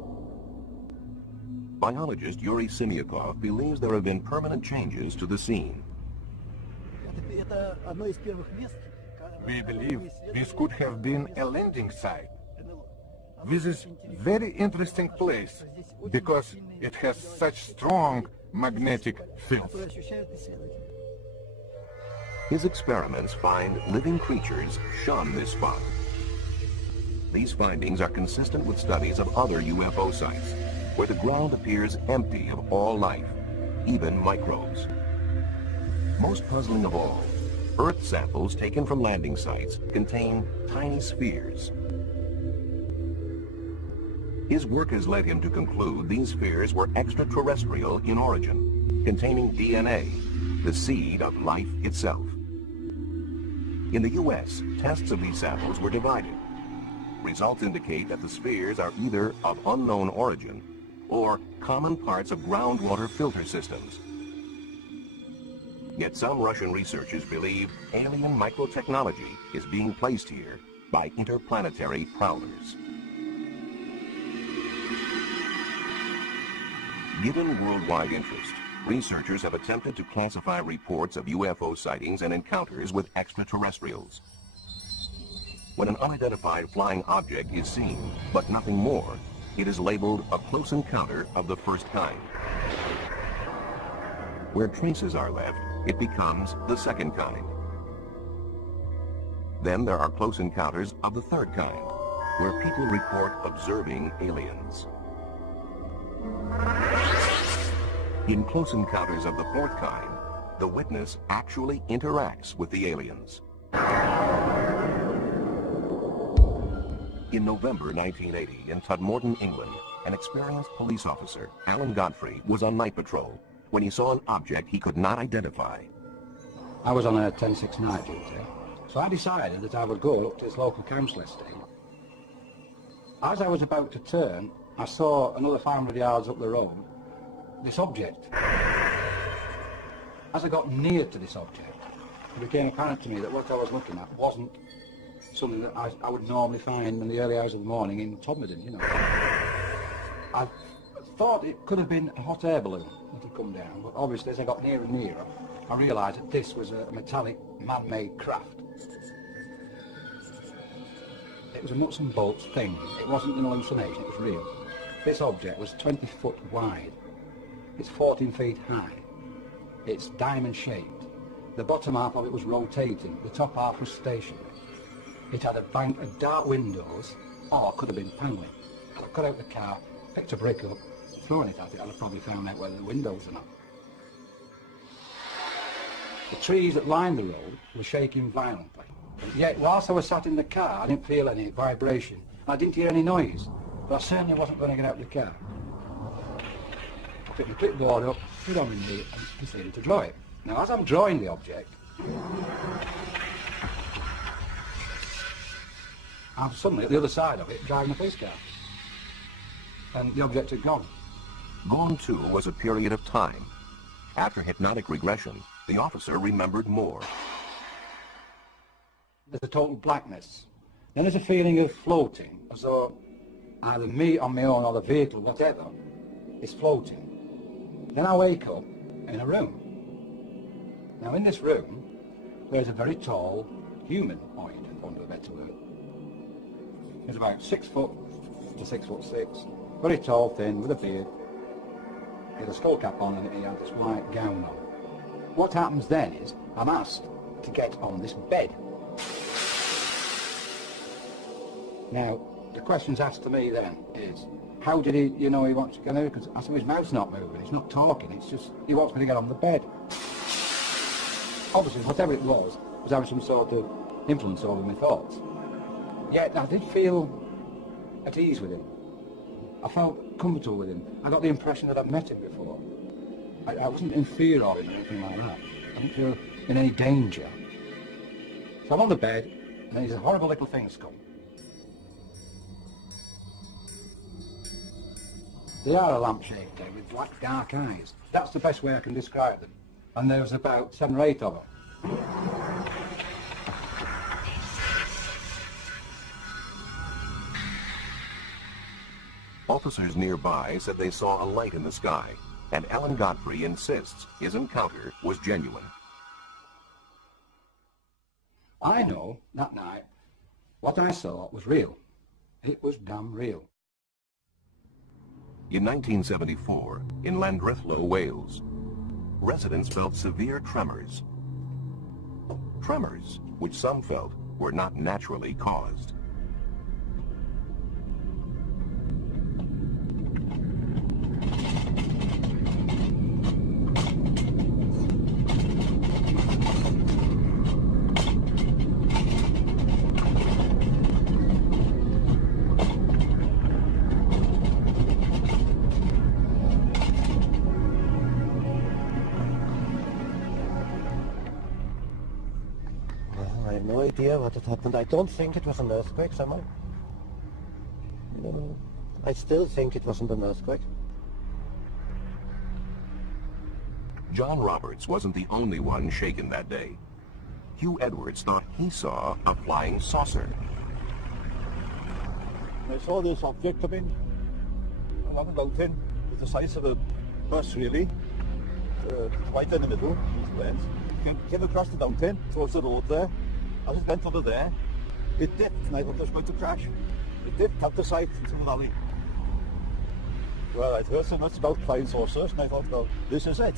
Biologist Yuri Simyakov believes there have been permanent changes to the scene. We believe this could have been a landing site. This is a very interesting place because it has such strong magnetic fields. His experiments find living creatures shun this spot. These findings are consistent with studies of other UFO sites, where the ground appears empty of all life, even microbes. Most puzzling of all, Earth samples taken from landing sites contain tiny spheres. His work has led him to conclude these spheres were extraterrestrial in origin, containing DNA, the seed of life itself. In the U.S., tests of these samples were divided. Results indicate that the spheres are either of unknown origin or common parts of groundwater filter systems. Yet some Russian researchers believe alien microtechnology is being placed here by interplanetary prowlers. Given worldwide interest, researchers have attempted to classify reports of UFO sightings and encounters with extraterrestrials. When an unidentified flying object is seen, but nothing more, it is labeled a close encounter of the first kind. Where traces are left, it becomes the second kind. Then there are close encounters of the third kind, where people report observing aliens. In close encounters of the fourth kind, the witness actually interacts with the aliens. In November 1980, in Tudmorton, England, an experienced police officer, Alan Godfrey, was on night patrol when he saw an object he could not identify. I was on a 10-6 night duty, so I decided that I would go up to this local council estate. As I was about to turn, I saw another 500 yards up the road this object. As I got near to this object, it became apparent to me that what I was looking at wasn't something that I would normally find in the early hours of the morning in Todmorden, you know. I thought it could have been a hot air balloon that had come down, but obviously as I got nearer and nearer, I realised that this was a metallic, man-made craft. It was a nuts and bolts thing. It wasn't an hallucination, it was real. This object was 20 foot wide. It's 14 feet high. It's diamond-shaped. The bottom half of it was rotating. The top half was stationary. It had a bank of dark windows, or it could have been panelling. I got out the car, picked a brick up, thrown it at it, I'd have probably found out whether the windows or not. The trees that lined the road were shaking violently. Yet whilst I was sat in the car, I didn't feel any vibration. I didn't hear any noise, but I certainly wasn't going to get out of the car. I picked the clipboard up, put on my knee, and proceeded to draw it. Now, as I'm drawing the object, I'm suddenly at the other side of it, driving a police car. And the object had gone. Gone too was a period of time. After hypnotic regression, the officer remembered more. There's a total blackness. Then there's a feeling of floating, as though either me on my own or the vehicle, whatever, is floating. Then I wake up in a room. Now in this room, there's a very tall humanoid, for want of a better word. He's about 6 foot to 6'6", very tall, thin, with a beard. He had a skull cap on and he had this white gown on. What happens then is, I'm asked to get on this bed. Now, the questions asked to me then is, how did he, he wants to get there? Because I said, his mouth's not moving, he's not talking, it's just, he wants me to get on the bed. Obviously, whatever it was having some sort of influence over my thoughts. Yet, I did feel at ease with him. I felt comfortable with him. I got the impression that I'd met him before. I wasn't in fear of him or anything like that. I didn't feel in any danger. So I'm on the bed, and these horrible little things come. They are a lamp-shaped thing with black, dark eyes. That's the best way I can describe them. And there was about 7 or 8 of them. Officers nearby said they saw a light in the sky, and Alan Godfrey insists his encounter was genuine. I know, that night, what I saw was real. It was damn real. In 1974, in Llandrethlo, Wales, residents felt severe tremors. Tremors, which some felt were not naturally caused. I have no idea what had happened. I don't think it was an earthquake, somehow. I still think it wasn't an earthquake. John Roberts wasn't the only one shaken that day. Hugh Edwards thought he saw a flying saucer. I saw this object come in, along the mountain, with the size of a bus really. right in the middle, these planes. Came across the mountain, towards the road there. As it went over there, it dipped, and I thought it was going to crash. It dipped out the sight into the valley. Well, I'd heard so much about flying saucers, and I thought, well, this is it.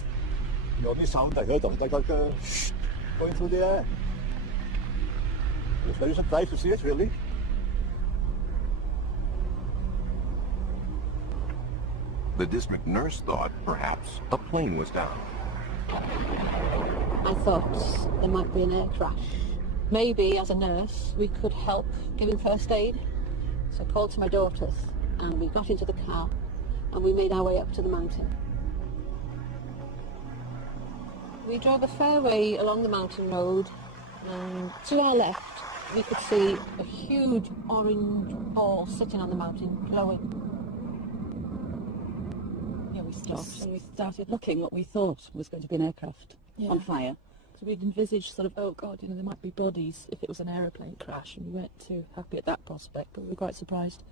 The only sound I heard of it, like a shh, going through the air. I was very surprised to see it, really. The district nurse thought, perhaps, a plane was down. I thought there might be an air crash. Maybe, as a nurse, we could help giving first aid. So I called to my daughters, and we got into the car, and we made our way up to the mountain. We drove a fair way along the mountain road, and to our left, we could see a huge orange ball sitting on the mountain, glowing. We stopped and we started looking what we thought was going to be an aircraft on fire. So we'd envisaged sort of, oh God, you know, there might be bodies if it was an aeroplane crash, and we weren't too happy at that prospect, but we were quite surprised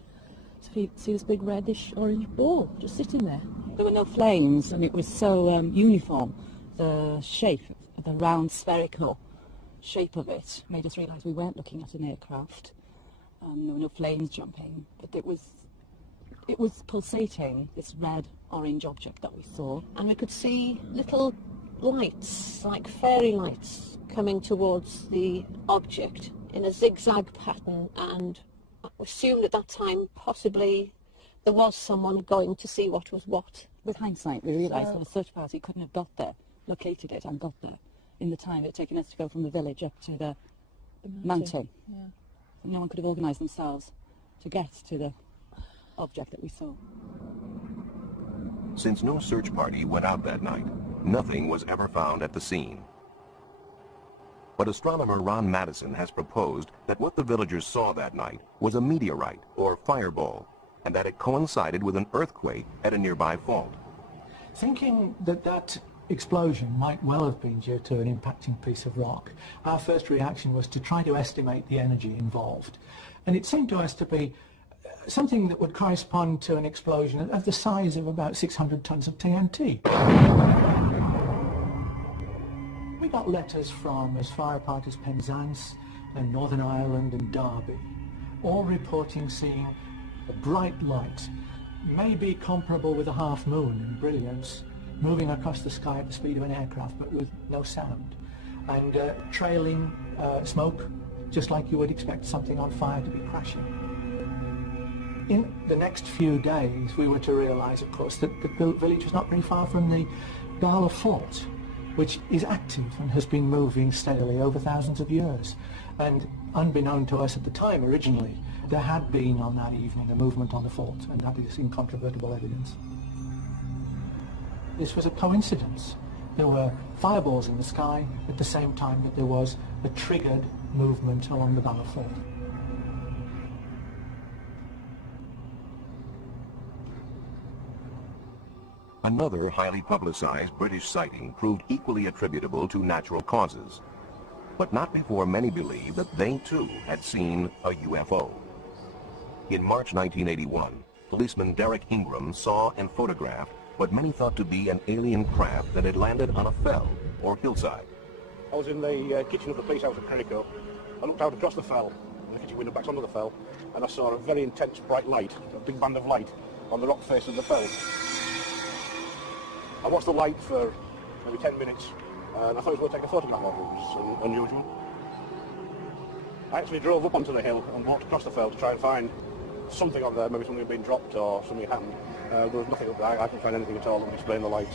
to see this big reddish orange ball just sitting there. There were no flames, and it was so uniform. The shape, the round spherical shape of it made us realise we weren't looking at an aircraft. There were no flames jumping, but it was pulsating, this red-orange object that we saw, and we could see little lights, like fairy lights, coming towards the object in a zigzag pattern, and I assumed at that time possibly there was someone going to see what was what. With hindsight, we realised that a search party couldn't have got there, located it and got there in the time it had taken us to go from the village up to the mountain. Yeah. No one could have organised themselves to get to the object that we saw. Since no search party went out that night, nothing was ever found at the scene. But astronomer Ron Madison has proposed that what the villagers saw that night was a meteorite or fireball, and that it coincided with an earthquake at a nearby fault. Thinking that that explosion might well have been due to an impacting piece of rock, our first reaction was to try to estimate the energy involved. And it seemed to us to be something that would correspond to an explosion of the size of about 600 tons of TNT. We got letters from as far apart as Penzance and Northern Ireland and Derby, all reporting seeing a bright light, maybe comparable with a half moon in brilliance, moving across the sky at the speed of an aircraft but with no sound, and trailing smoke, just like you would expect something on fire to be crashing. In the next few days, we were to realise, of course, that the village was not very far from the Gala Fort, which is active and has been moving steadily over thousands of years. And unbeknown to us at the time, originally, there had been on that evening a movement on the fort, and that is incontrovertible evidence. This was a coincidence. There were fireballs in the sky at the same time that there was a triggered movement along the Gala Fort. Another highly publicized British sighting proved equally attributable to natural causes, but not before many believed that they too had seen a UFO. In March 1981, policeman Derek Ingram saw and photographed what many thought to be an alien craft that had landed on a fell or hillside. I was in the kitchen of the police house at Perico. I looked out across the fell, the kitchen window backs onto the fell, and I saw a very intense bright light, a big band of light, on the rock face of the fell. I watched the light for maybe 10 minutes, and I thought I was going to take a photograph of it. It was unusual. I actually drove up onto the hill and walked across the fell to try and find something on there, maybe something had been dropped or something happened. There was nothing up there. I couldn't find anything at all that would explain the lights.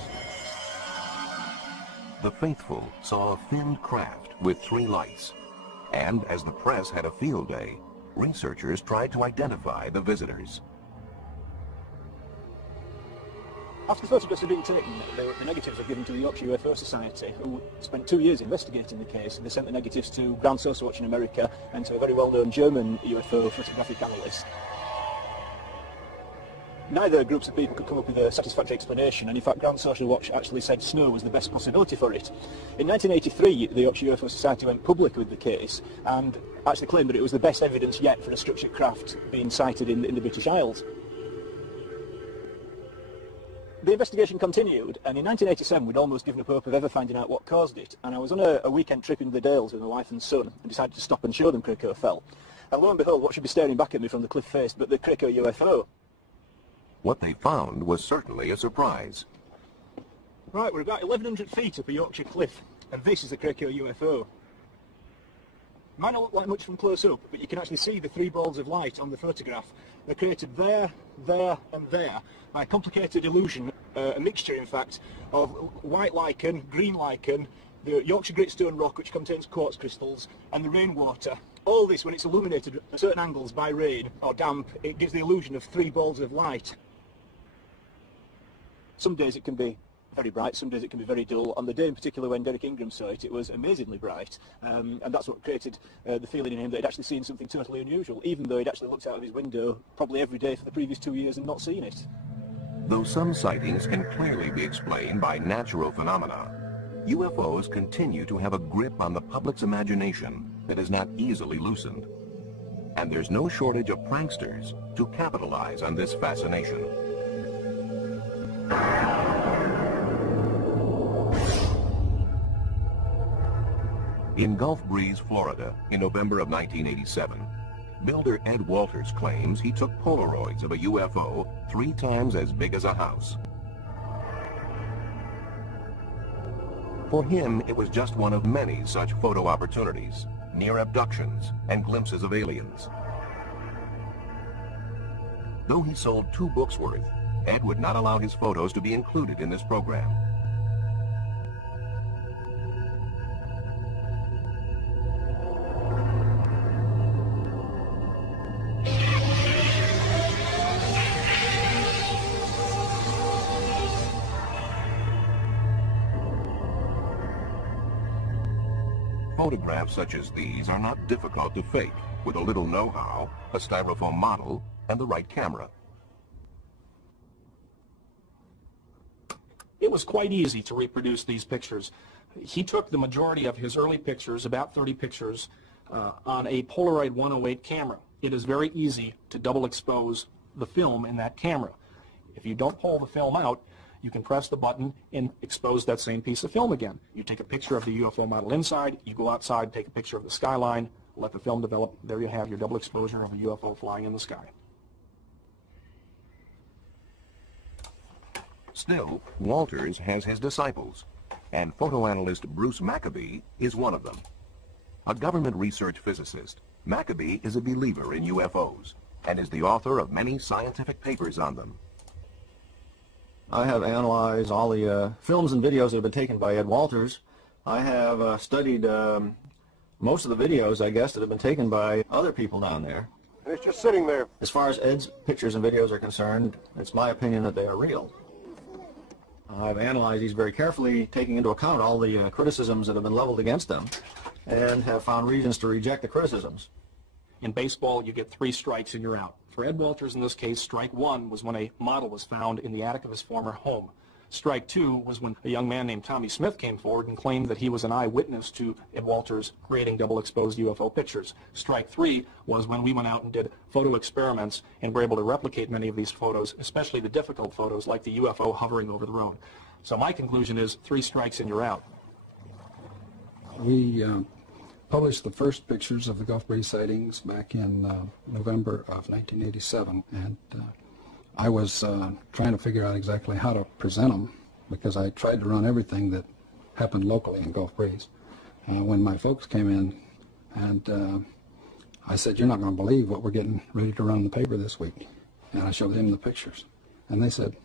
The faithful saw a finned craft with 3 lights, and as the press had a field day, researchers tried to identify the visitors. After the photographs had been taken, the negatives were given to the Yorkshire UFO Society, who spent 2 years investigating the case. They sent the negatives to Ground Source Watch in America and to a very well-known German UFO photographic analyst. Neither groups of people could come up with a satisfactory explanation, and in fact Ground Social Watch actually said snow was the best possibility for it. In 1983, the Yorkshire UFO Society went public with the case and actually claimed that it was the best evidence yet for a structured craft being sighted in the British Isles. the investigation continued, and in 1987 we'd almost given up hope of ever finding out what caused it. And I was on a weekend trip into the Dales with my wife and son, and decided to stop and show them Krakow fell. And lo and behold, what should be staring back at me from the cliff face but the Krakow UFO. What they found was certainly a surprise. Right, we're about 1,100 feet up a Yorkshire cliff, and this is the Krakow UFO. Might not look like much from close up, but you can actually see the three balls of light on the photograph. They're created there, there and there by a complicated illusion, a mixture in fact, of white lichen, green lichen, the Yorkshire Gritstone rock which contains quartz crystals, and the rainwater. All this, when it's illuminated at certain angles by rain or damp, it gives the illusion of three balls of light. Some days it can be very bright, some days it can be very dull. On the day in particular when Derek Ingram saw it, it was amazingly bright, and that's what created the feeling in him that he'd actually seen something totally unusual, even though he'd actually looked out of his window probably every day for the previous 2 years and not seen it. Though some sightings can clearly be explained by natural phenomena, UFOs continue to have a grip on the public's imagination that is not easily loosened. And there's no shortage of pranksters to capitalize on this fascination. In Gulf Breeze, Florida, in November of 1987, builder Ed Walters claims he took Polaroids of a UFO 3 times as big as a house. For him, it was just one of many such photo opportunities, near abductions and glimpses of aliens. Though he sold 2 books worth, Ed would not allow his photos to be included in this program. Photographs such as these are not difficult to fake, with a little know-how, a styrofoam model, and the right camera. It was quite easy to reproduce these pictures. He took the majority of his early pictures, about 30 pictures, on a Polaroid 108 camera. It is very easy to double expose the film in that camera. If you don't pull the film out, you can press the button and expose that same piece of film again. You take a picture of the UFO model inside, you go outside, take a picture of the skyline, let the film develop. There you have your double exposure of a UFO flying in the sky. Still, Walters has his disciples, and photoanalyst Bruce Maccabee is one of them. A government research physicist, Maccabee is a believer in UFOs and is the author of many scientific papers on them. I have analyzed all the films and videos that have been taken by Ed Walters. I have studied most of the videos, I guess, that have been taken by other people down there. And it's just sitting there. As far as Ed's pictures and videos are concerned, it's my opinion that they are real. I've analyzed these very carefully, taking into account all the criticisms that have been leveled against them, and have found reasons to reject the criticisms. In baseball, you get 3 strikes and you're out. For Ed Walters, in this case, strike 1 was when a model was found in the attic of his former home. Strike 2 was when a young man named Tommy Smith came forward and claimed that he was an eyewitness to Ed Walters creating double-exposed UFO pictures. Strike 3 was when we went out and did photo experiments and were able to replicate many of these photos, especially the difficult photos like the UFO hovering over the road. So my conclusion is 3 strikes and you're out. We published the first pictures of the Gulf Breeze sightings back in November of 1987, and I was trying to figure out exactly how to present them, because I tried to run everything that happened locally in Gulf Breeze. When my folks came in, and I said, "You're not going to believe what we're getting ready to run in the paper this week," and I showed them the pictures, and they said,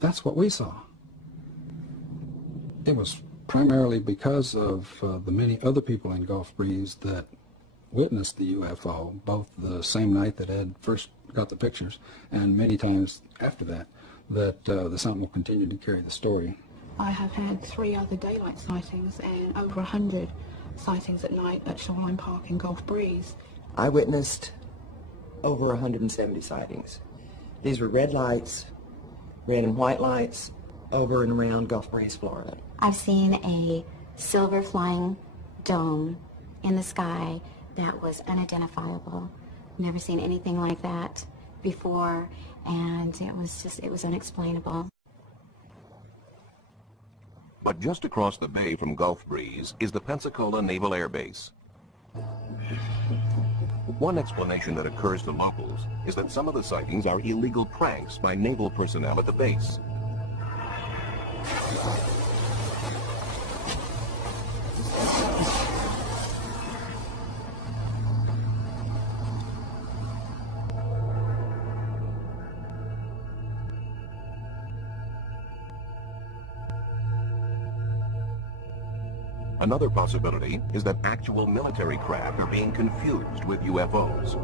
"That's what we saw." It was primarily because of the many other people in Gulf Breeze that witnessed the UFO, both the same night that Ed first got the pictures and many times after that, that the Sentinel continued to carry the story. I have had 3 other daylight sightings and over 100 sightings at night at Shoreline Park in Gulf Breeze. I witnessed over 170 sightings. These were red lights, red and white lights, over and around Gulf Breeze, Florida. I've seen a silver flying dome in the sky that was unidentifiable. Never seen anything like that before, and it was unexplainable. But just across the bay from Gulf Breeze is the Pensacola Naval Air Base. One explanation that occurs to locals is that some of the sightings are illegal pranks by naval personnel at the base. Another possibility is that actual military craft are being confused with UFOs.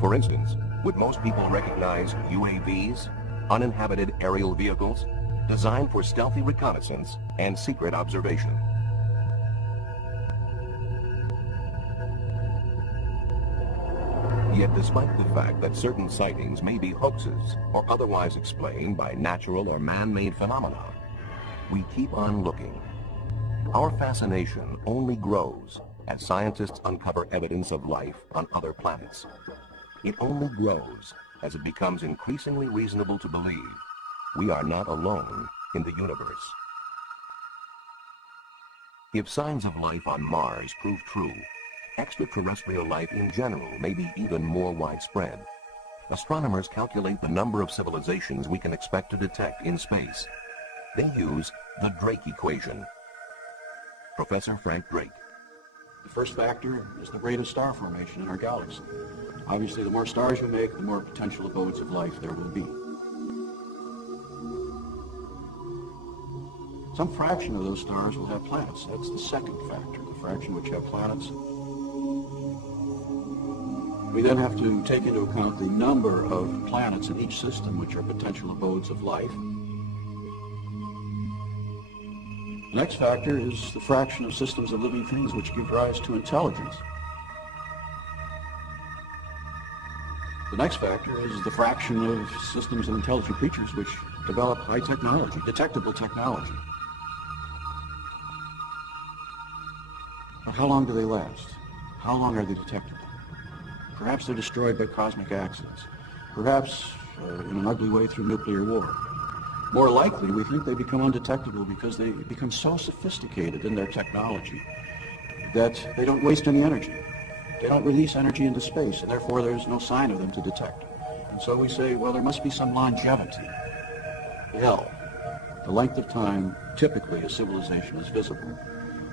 For instance, would most people recognize UAVs, uninhabited aerial vehicles, designed for stealthy reconnaissance and secret observation? Yet despite the fact that certain sightings may be hoaxes or otherwise explained by natural or man-made phenomena, we keep on looking. Our fascination only grows as scientists uncover evidence of life on other planets. It only grows as it becomes increasingly reasonable to believe we are not alone in the universe. If signs of life on Mars prove true, extraterrestrial life in general may be even more widespread. Astronomers calculate the number of civilizations we can expect to detect in space. They use the Drake equation. Professor Frank Drake. The first factor is the rate of star formation in our galaxy. Obviously, the more stars you make, the more potential abodes of life there will be. Some fraction of those stars will have planets. That's the second factor, the fraction which have planets. We then have to take into account the number of planets in each system which are potential abodes of life. The next factor is the fraction of systems of living things which give rise to intelligence. The next factor is the fraction of systems of intelligent creatures which develop high technology, detectable technology. But how long do they last? How long are they detectable? Perhaps they're destroyed by cosmic accidents. Perhaps in an ugly way through nuclear war. More likely, we think they become undetectable because they become so sophisticated in their technology that they don't waste any energy. They don't release energy into space, and therefore there's no sign of them to detect. And so we say, well, there must be some longevity. L, the length of time typically a civilization is visible.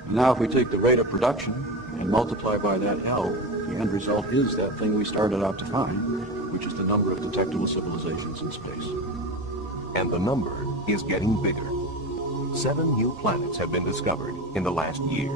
And now if we take the rate of production and multiply by that L, the end result is that thing we started out to find, which is the number of detectable civilizations in space. And the number is getting bigger. 7 new planets have been discovered in the last year.